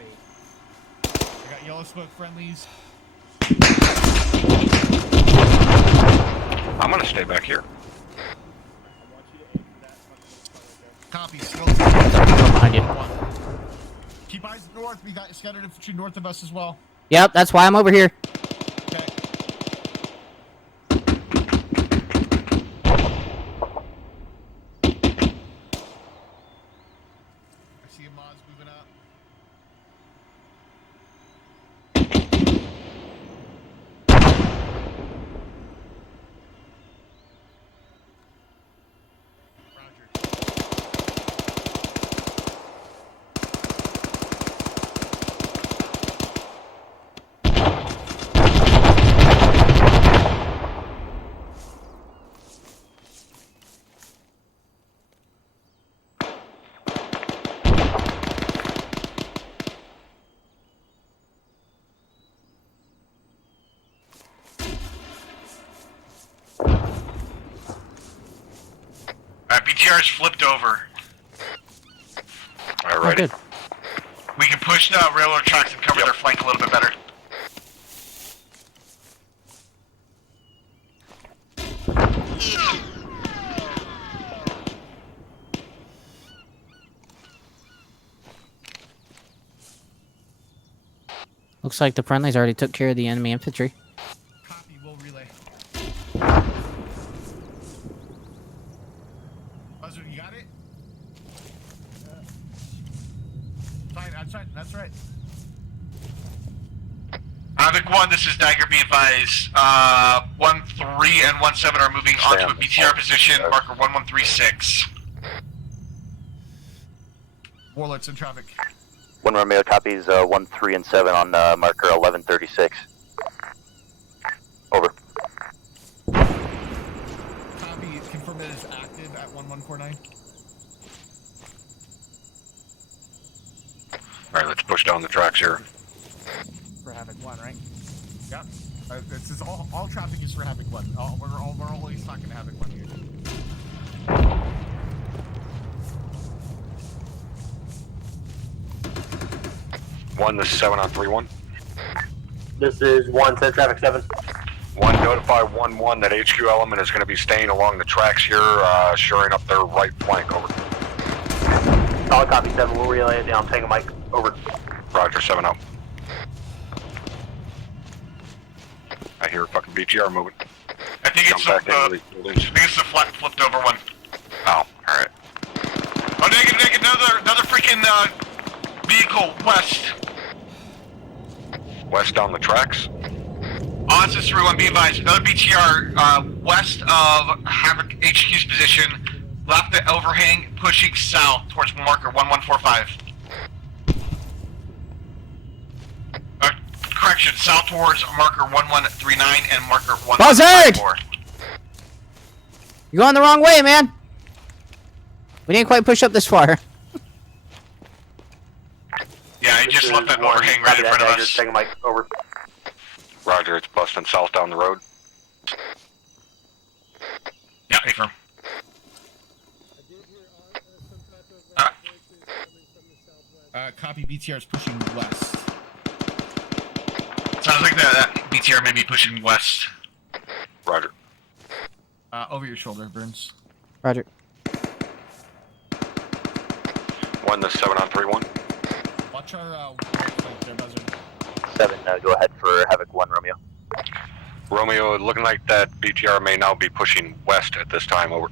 got yellow smoke friendlies. I'm going to stay back here. Copy, still. Behind you. Keep eyes north. We got scattered infantry north of us as well. Yep, that's why I'm over here. Okay. I see a Moz moving up. BTR's flipped over. Alright. Good. We can push the railroad tracks and cover their flank a little bit better. Looks like the friendlies already took care of the enemy infantry. Copy, we'll relay. Buzzard, you got it? Fine, that's right. Havoc 1, this is Dagger, be advised. 1-3 and 1-7 are moving onto a BTR position, marker 1136. Warlords in traffic. 1 Romeo copies 1, 3, and 7 on marker 1136. Over. Copy, confirm that it's active at 1149. west on the tracks here. For Havoc 1, right? Yep. This is all traffic is for Havoc 1. We're always talking to Havoc 1 here. This is 7 on 3-1. This is 1, send traffic 7. 1, notify 1-1 that HQ element is going to be staying along the tracks here, shoring up their right flank, over. Solid copy 7, we'll relay it down, take a mic, over. Roger, 7 out. I hear a fucking BTR moving. I think it's the flat flipped over one. Oh, alright. Oh, negative, another freaking vehicle west. West down the tracks? On to 3-1, be advised. Another BTR west of Havoc HQ's position, left the overhang, pushing south towards marker 1145. Correction, south towards marker 1139 and marker 1154. You're going the wrong way, man. We didn't quite push up this far. Yeah, he just left that overhang right in front of us. Take a mic, over. Roger, it's busting south down the road. Yeah, affirm. Copy, BTR is pushing west. Sounds like that BTR may be pushing west. Roger. Over your shoulder, Burns. Roger. 1, this is 7 on 3-1. Watch our their buzzer. 7, go ahead for Havoc 1, Romeo. Romeo, looking like that BTR may now be pushing west at this time, over.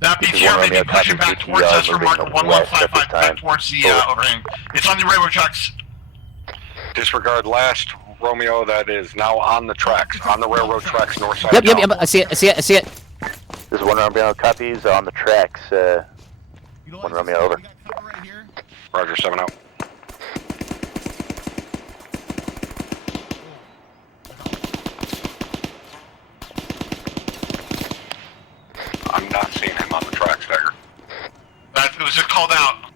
That BTR may be pushing back towards us from marker 1155 back towards the overhang. It's on the railroad tracks. Disregard last, Romeo, that is now on the tracks, on the railroad tracks, north side. Yep, I see it. This is 1 Romeo, copies on the tracks. 1 Romeo, over. Roger, 7 out. I'm not seeing him on the tracks, Dagger. It was just called out.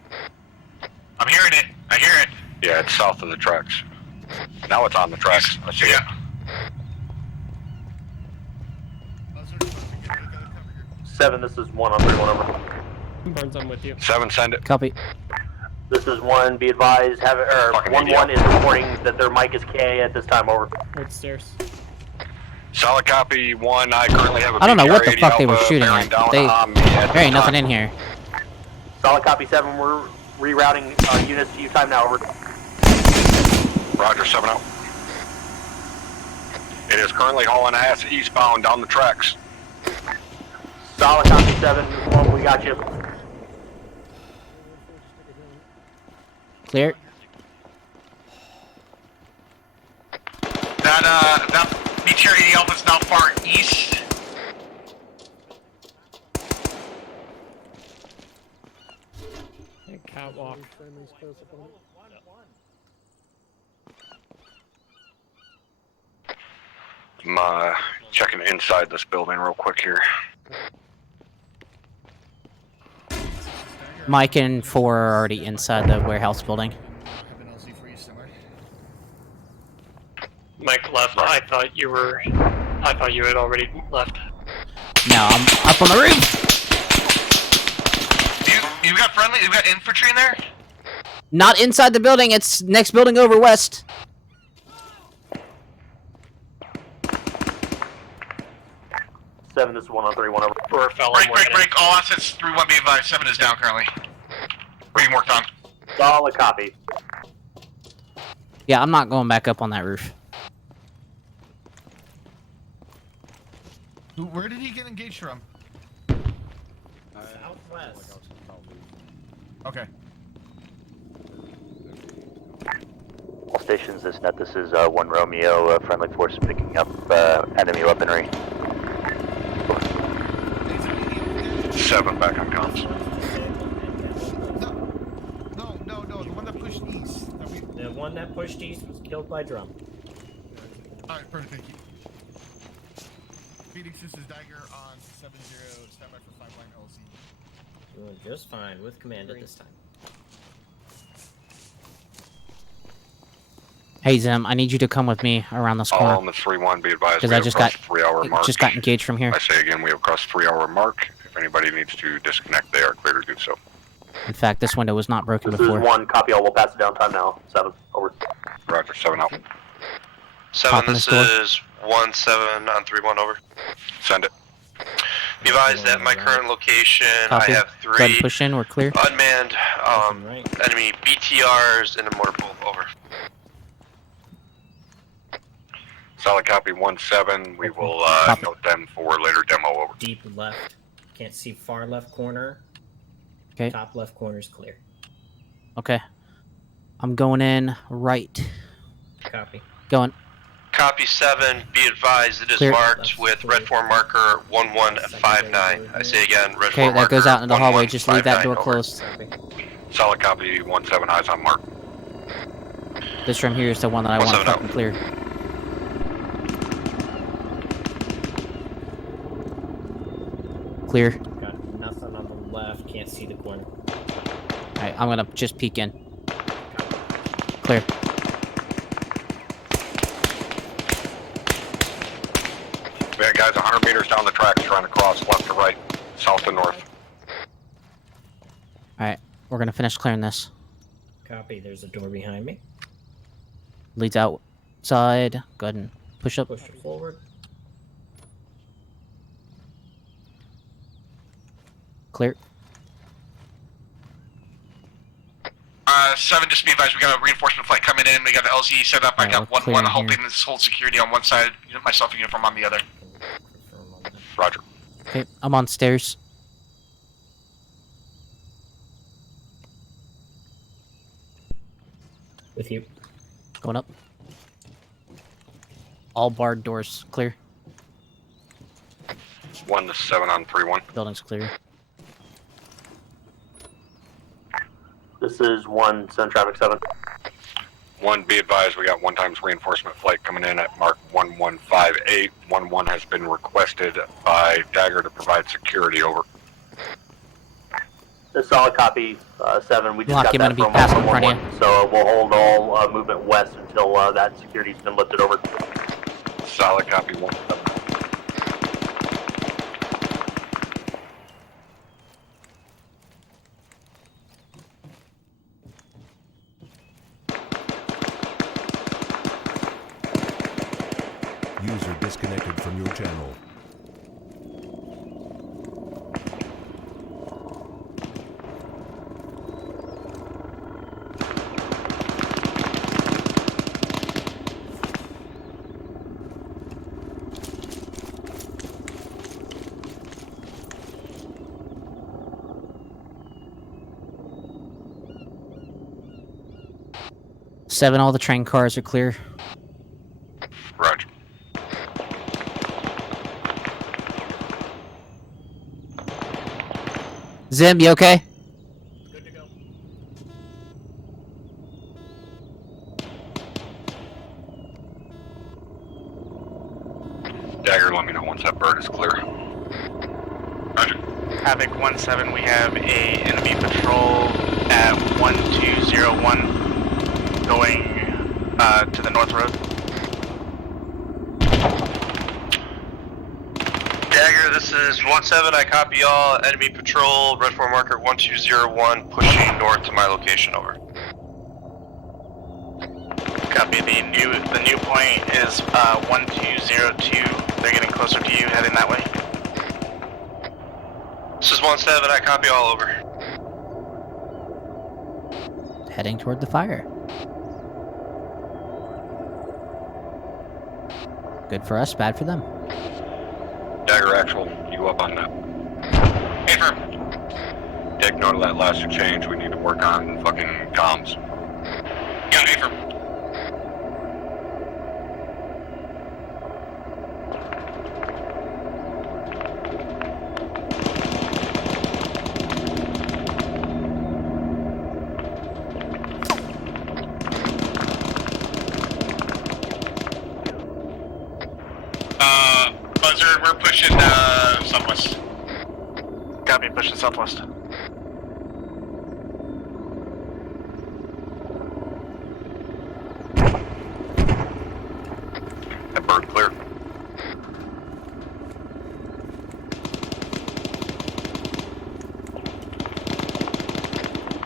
I'm hearing it. I hear it. Yeah, it's south of the tracks. Now it's on the tracks. I see it. 7, this is 1 on 3-1, over. Burns, I'm with you. 7, send it. Copy. This is 1, be advised, 1-1 is reporting that their mic is K at this time, over. Right stairs. Solid copy 1, I currently have a I don't know what the BTR fuck they were Alpha shooting bearing at. down They, on me at there ain't this nothing time. in here. Solid copy 7, we're rerouting units to you time now, over. Roger, 7 out. It is currently hauling ass eastbound down the tracks. Solid copy 7, 1, we got you. Clear. That BTR 80 Alpha is now far east. Catwalk. I'm checking inside this building real quick here. Mike and 4 are already inside the warehouse building. Mike left. I thought you had already left. No, I'm up on the roof. You got friendly? You got infantry in there? Not inside the building. It's next building over west. Seven, this is 1 on 3-1, over. Break. All assets 3-1 be advised. 7 is down currently. Being worked on. Solid copy. Yeah, I'm not going back up on that roof. Where did he get engaged from? Southwest. Okay. All stations, this is 1 Romeo, friendly force picking up enemy weaponry. 7 back on comms. No, the one that pushed east. The one that pushed east was killed by drum. Alright, perfect, thank you. Phoenix, this is Dagger on 7-0, standby for 5-line LZ. Doing just fine with command at this time. Hey Zim, I need you to come with me around this All corner. elements 3-1, be advised. Because We I have just crossed got 3-hour mark. just got engaged from here. I say again, we have crossed 3-hour mark. If anybody needs to disconnect, they are clear to do so. In fact, this window was not broken This before. is 1, copy all, we'll pass it down time now. 7, over. Roger, 7 out. 7, Popping this this door. is 1-7 on 3-1, over. Send it. Be advised at my current location, Copy. I have Go ahead and 3 push in, we're clear. unmanned enemy BTRs in a mortar pool, over. Solid copy 1-7. We will note them for later demo, over. Deep left. Can't see far left corner. Okay. Top left corner is clear. Okay. I'm going in right. Copy. Going. Copy 7, be advised it is Clear. marked with red form marker 1159. I say again, red Okay, form that marker goes out into the hallway. Just leave that 1159, door over. closed. Solid copy 1-7, eyes on mark. This room here is the one that I want to 1-7 out. fucking clear. Clear. Got nothing on the left. Can't see the corner. Alright, I'm gonna just peek in. Clear. We had guys 100 meters down the tracks trying to cross left to right, south to north. Alright, we're gonna finish clearing this. Copy. There's a door behind me. Leads outside. Go ahead and push up. Push it forward. Clear. 7, just be advised, we got a reinforcement flight coming in. We got the LZ set up. I Alright, got we're 1-1 clearing holding here. this whole security on one side, myself and uniform on the other. Roger. Okay, I'm on stairs. With you. Going up. All barred doors clear. 1-7 on 3-1. Building's clear. This is 1, send traffic 7. 1, be advised, we got 1x reinforcement flight coming in at mark 1158. 1-1 has been requested by Dagger to provide security, over. The solid copy 7, we just Lock, got I'm that gonna be from passing in front of 111, so we'll hold all movement west until that security's been lifted over. Solid copy 1-7. User disconnected from your channel. Seven, all the train cars are clear. Roger. Zim, you okay? Good to go. Dagger, let me know once that bird is clear. Roger. Havoc 1-7, we have a enemy patrol at 1201 going to the north road. Dagger, this is 1-7, I copy all. Enemy patrol, red form marker 1201, pushing north to my location, over. Copy, the new point is 1202. They're getting closer to you, heading that way. This is 1-7, I copy all, over. Heading toward the fire. Good for us, bad for them. Dagger actual, you up on that? Affirm. Take note of that last exchange. We need to work on fucking comms. Got it, affirm. Buzzer, we're pushing southwest. Copy, pushing southwest. That bird clear.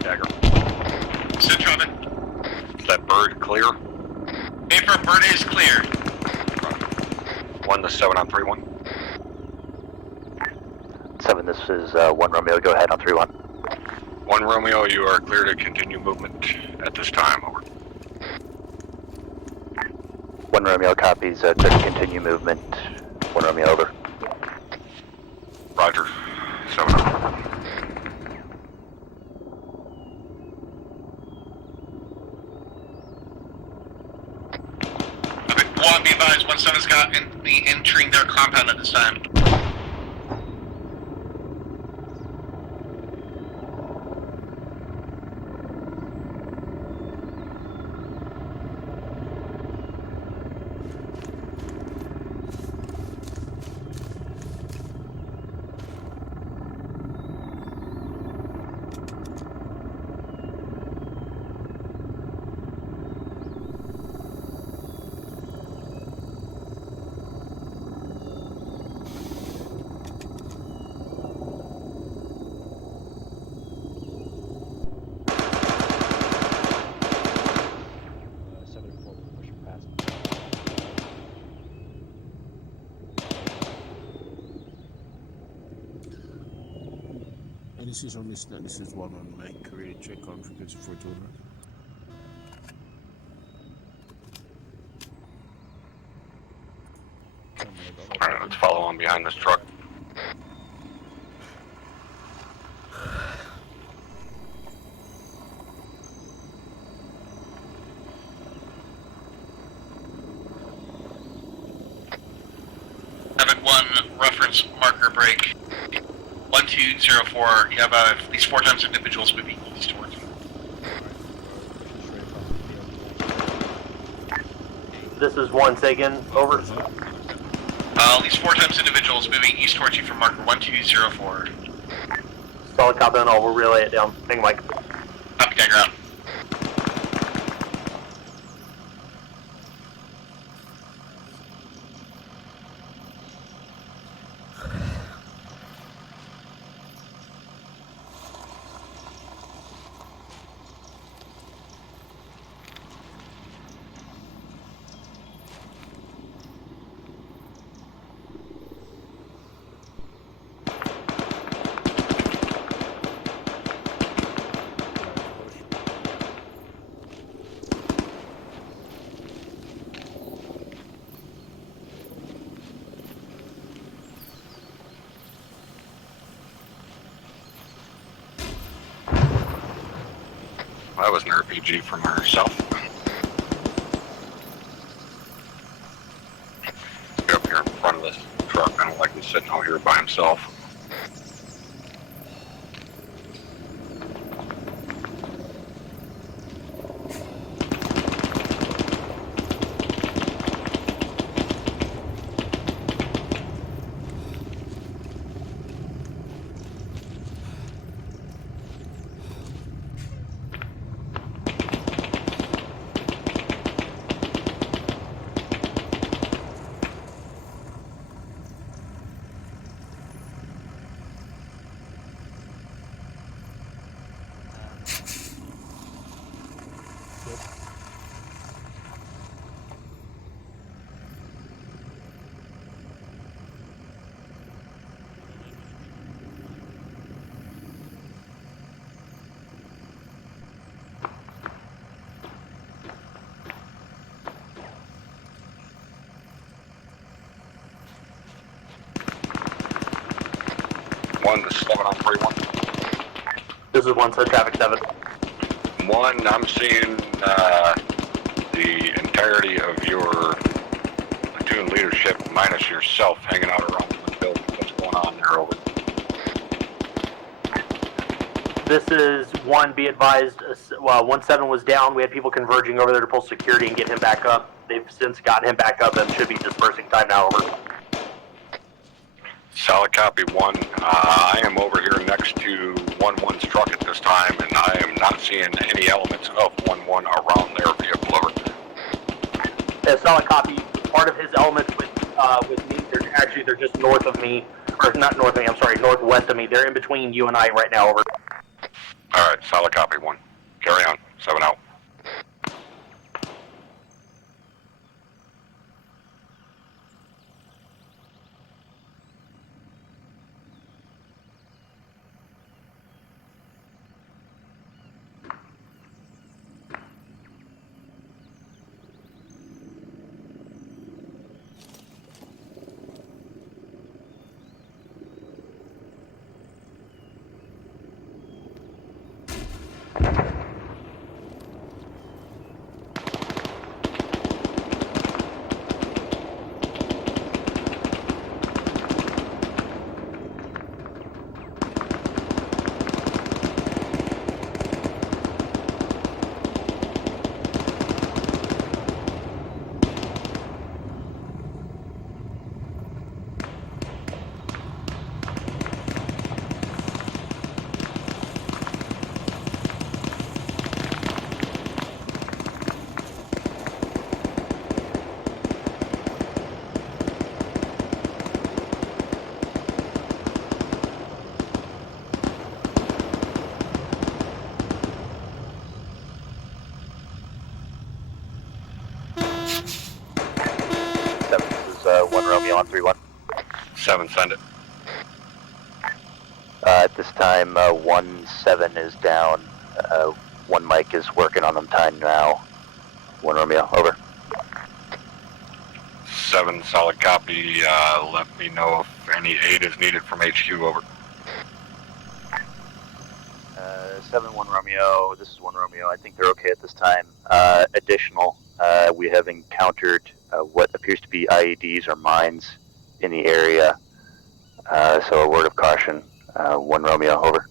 Dagger. Sit traffic. Is that bird clear? Paper, bird is clear. 1 to 7 on 3-1. 7, this is 1 Romeo, go ahead on 3-1. 1 Romeo, you are clear to continue movement at this time, over. 1 Romeo copies, clear to continue movement. 1 Romeo, over. Roger. 7 on. One, be advised, 1-7's got the entering their compound at this time. This is on this. This is 1 on my career check on frequency 4200. Alright, let's follow on behind this truck. Havoc 1, reference marker break. 1204, you have at least 4 times individuals moving east towards you. This is 1 Sagan, over. At least 4 times individuals moving east towards you from marker 1204. Solid copy on all, we'll relay it down. Thank you, Mike. Copy, Dagger out. That was an RPG from herself. Get up here in front of this truck. I don't like him sitting out here by himself. This is 7 on 3-1. This is 1 Sud Traffic 7. 1, I'm seeing the entirety of your platoon leadership minus yourself hanging out around the building. What's going on there, over? This is 1, be advised, 1-7 was down. We had people converging over there to pull security and get him back up. They've since gotten him back up and should be dispersing time now, over. Solid copy, 1. I am over here next to 1-1's truck at this time, and I am not seeing any elements of 1-1 around their vehicle, over. Yeah, solid copy. part of his elements with me. They're just north of me, or not north of me. I'm sorry, northwest of me. They're in between you and I right now. Over. All right, solid copy. 1. Carry on. 7 out. On 3-1. 7, send it. At this time, 1-7 is down. 1 Mike is working on them time now. 1 Romeo, over. 7, solid copy. Let me know if any aid is needed from HQ, over. 7-1 Romeo, this is 1 Romeo. I think they're okay at this time. Additional, we have encountered what appears to be IEDs or mines in the area. So a word of caution. 1 Romeo, over.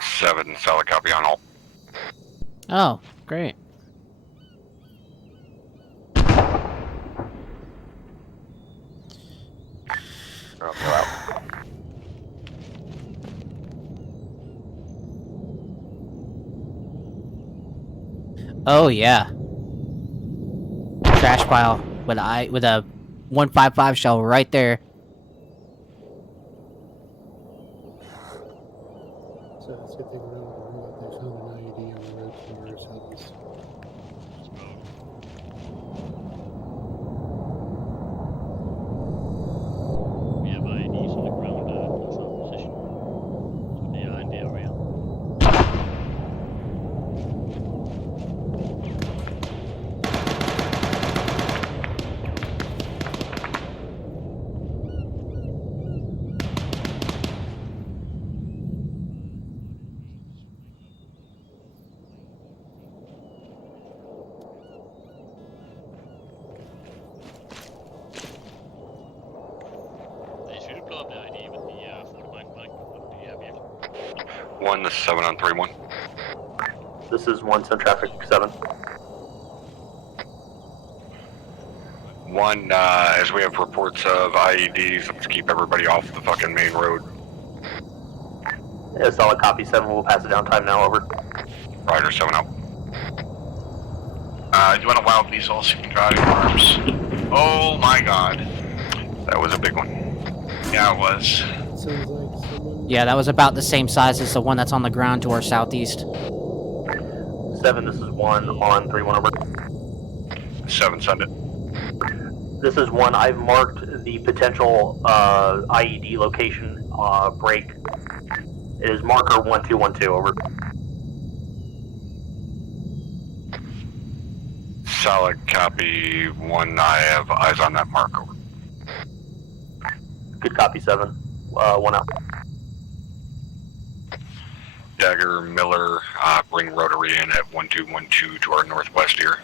7, solid copy on all. Oh, great. Romeo out. Oh yeah. Trash pile with a 155 shell right there. So it's good thing around they found an IED on the road from our southeast. We have IEDs on the ground in some position. So they are in the area. They should pull up the ID with the 45 bike with the vehicle. 1, this is 7 on 3-1. This is 1 Sun Traffic 7. 1, as we have reports of IEDs, let's keep everybody off the fucking main road. Yeah, solid copy 7. We'll pass it down time now. Over. Rider 7 out. Do you want to wild these all so you can draw your arms? Oh my god. That was a big one. Yeah, it was. Sounds like someone. Yeah, that was about the same size as the one that's on the ground to our southeast. 7, this is 1 on 3-1 over. 7, send it. This is 1. I've marked the potential IED location break. It is marker 1212, over. Solid copy. 1, I have eyes on that mark, over. Good copy 7. 1 out. Dagger, Miller, bring rotary in at 1212 to our northwest here.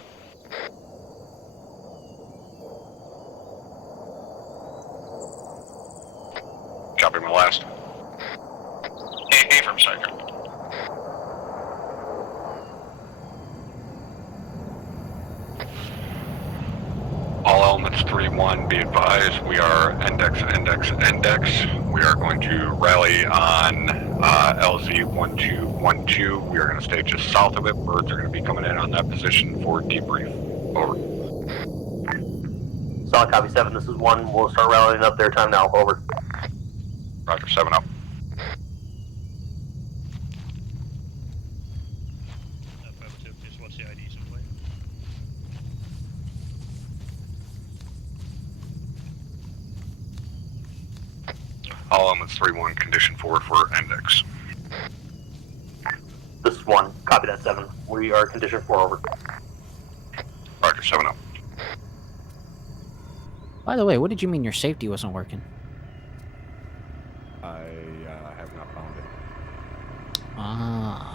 Copy my last. A from Striker. All elements 3-1, be advised, we are index. We are going to rally on LZ 1212. We are going to stay just south of it. Birds are going to be coming in on that position for debrief. Over. Solid copy 7, this is 1. We'll start rallying up their time now. Over. Roger, 7 up. Affirmative, just watch the IDs on the way. All elements 3-1, condition 4 for index. This is 1. Copy that 7. We are condition 4. Over. Roger, 7 up. By the way, what did you mean your safety wasn't working? I have not found it. Ah.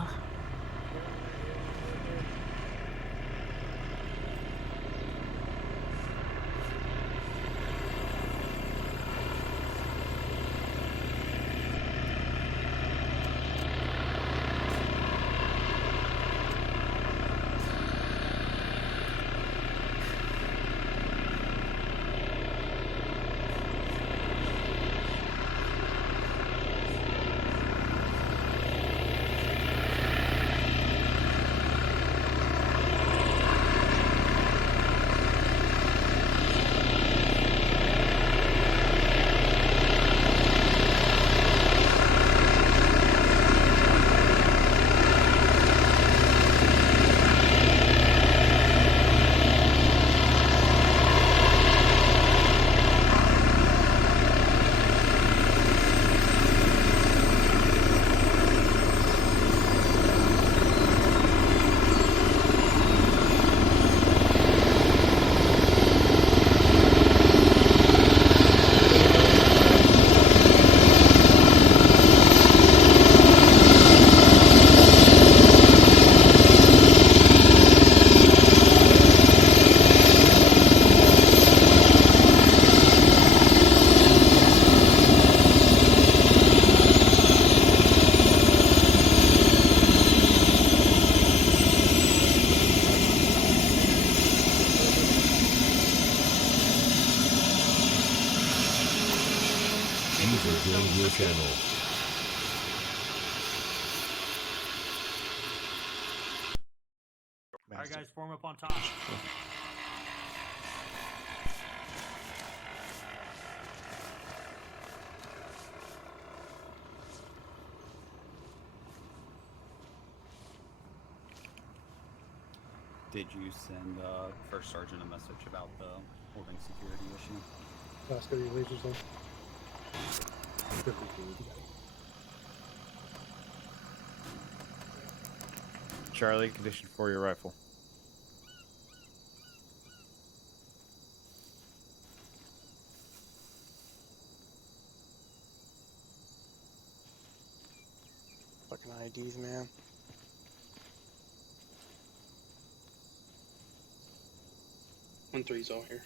User joined your channel. Alright guys, form up on top. Did you send First Sergeant a message about the holding security issue? Last go to your laser zone. Charlie, condition for your rifle. Fucking IDs, man. One three's all here.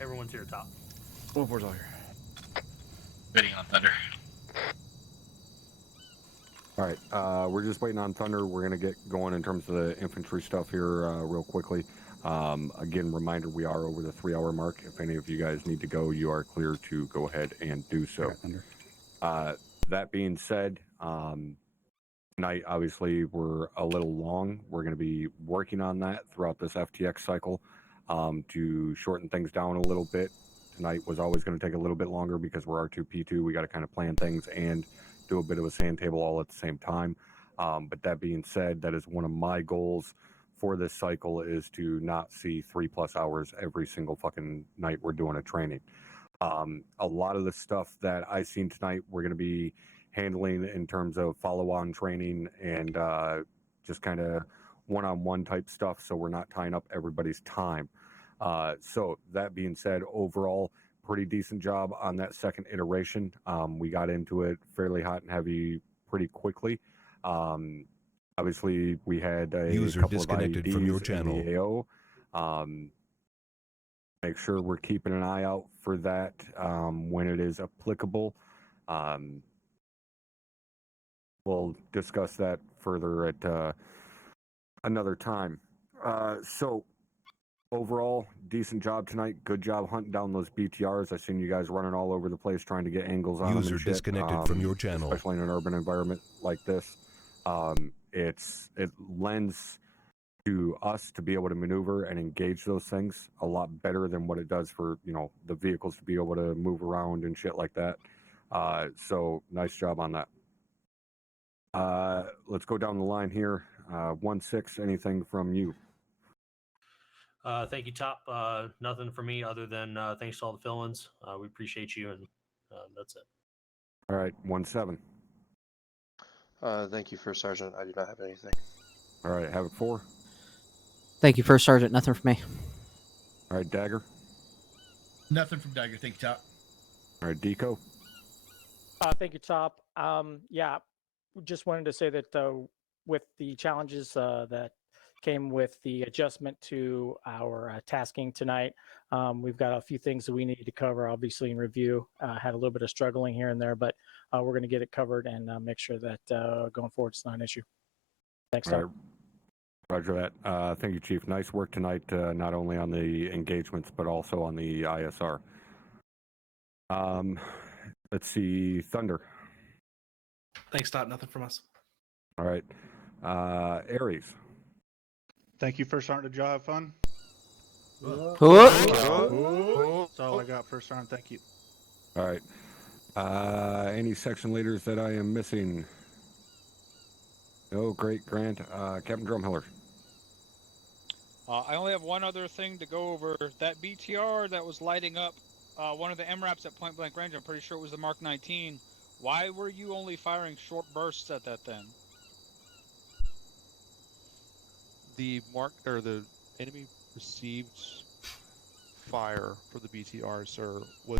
Everyone's here top. 1-4's all here. Waiting on Thunder. All right, we're just waiting on Thunder. We're going to get going in terms of the infantry stuff here real quickly. Again, reminder, we are over the 3-hour mark. If any of you guys need to go, you are clear to go ahead and do so. That being said, tonight, obviously, we're a little long. We're going to be working on that throughout this FTX cycle to shorten things down a little bit. Tonight was always going to take a little bit longer because we're R2P2. We got to kind of plan things and do a bit of a sand table all at the same time. But that being said, that is one of my goals for this cycle, is to not see 3+ hours every single fucking night we're doing a training. A lot of the stuff that I seen tonight, we're going to be handling in terms of follow-on training and just kind of one-on-one type stuff, so we're not tying up everybody's time. So that being said, overall, pretty decent job on that second iteration. We got into it fairly hot and heavy pretty quickly. Obviously, we had a User couple disconnected of IEDs from your in channel. the AO. Make sure we're keeping an eye out for that when it is applicable. We'll discuss that further at another time. So overall, decent job tonight. Good job hunting down those BTRs. I've seen you guys running all over the place trying to get angles on them. User and shit, disconnected from your channel. especially in an urban environment like this. it lends to us to be able to maneuver and engage those things a lot better than what it does for the vehicles to be able to move around and shit like that. So nice job on that. Let's go down the line here. 1-6, anything from you? Thank you, Top. Nothing from me other than thanks to all the fill-ins. We appreciate you, and that's it. All right, 1-7. Thank you, First Sergeant. I do not have anything. All right, Havoc 4. Thank you, First Sergeant. Nothing from me. All right, Dagger. Nothing from Dagger. Thank you, Top. All right, Deco. Thank you, Top. Yeah, just wanted to say that with the challenges that came with the adjustment to our tasking tonight, we've got a few things that we need to cover, obviously, in review. Had a little bit of struggling here and there, but we're going to get it covered and make sure that going forward it's not an issue. Thanks, Tom. Right. Roger that. Thank you, Chief. Nice work tonight, not only on the engagements, but also on the ISR. Let's see, Thunder. Thanks, Top. Nothing from us. All right. Aries. Thank you, First Sergeant. Did y'all have fun? Whoop. That's all I got, First Sergeant. Thank you. All right. Any section leaders that I am missing? No, great, Grant. Captain Drumheller. I only have one other thing to go over. That BTR that was lighting up one of the MRAPs at point blank range, I'm pretty sure it was the Mark 19. Why were you only firing short bursts at that then? The enemy received fire for the BTR, sir, was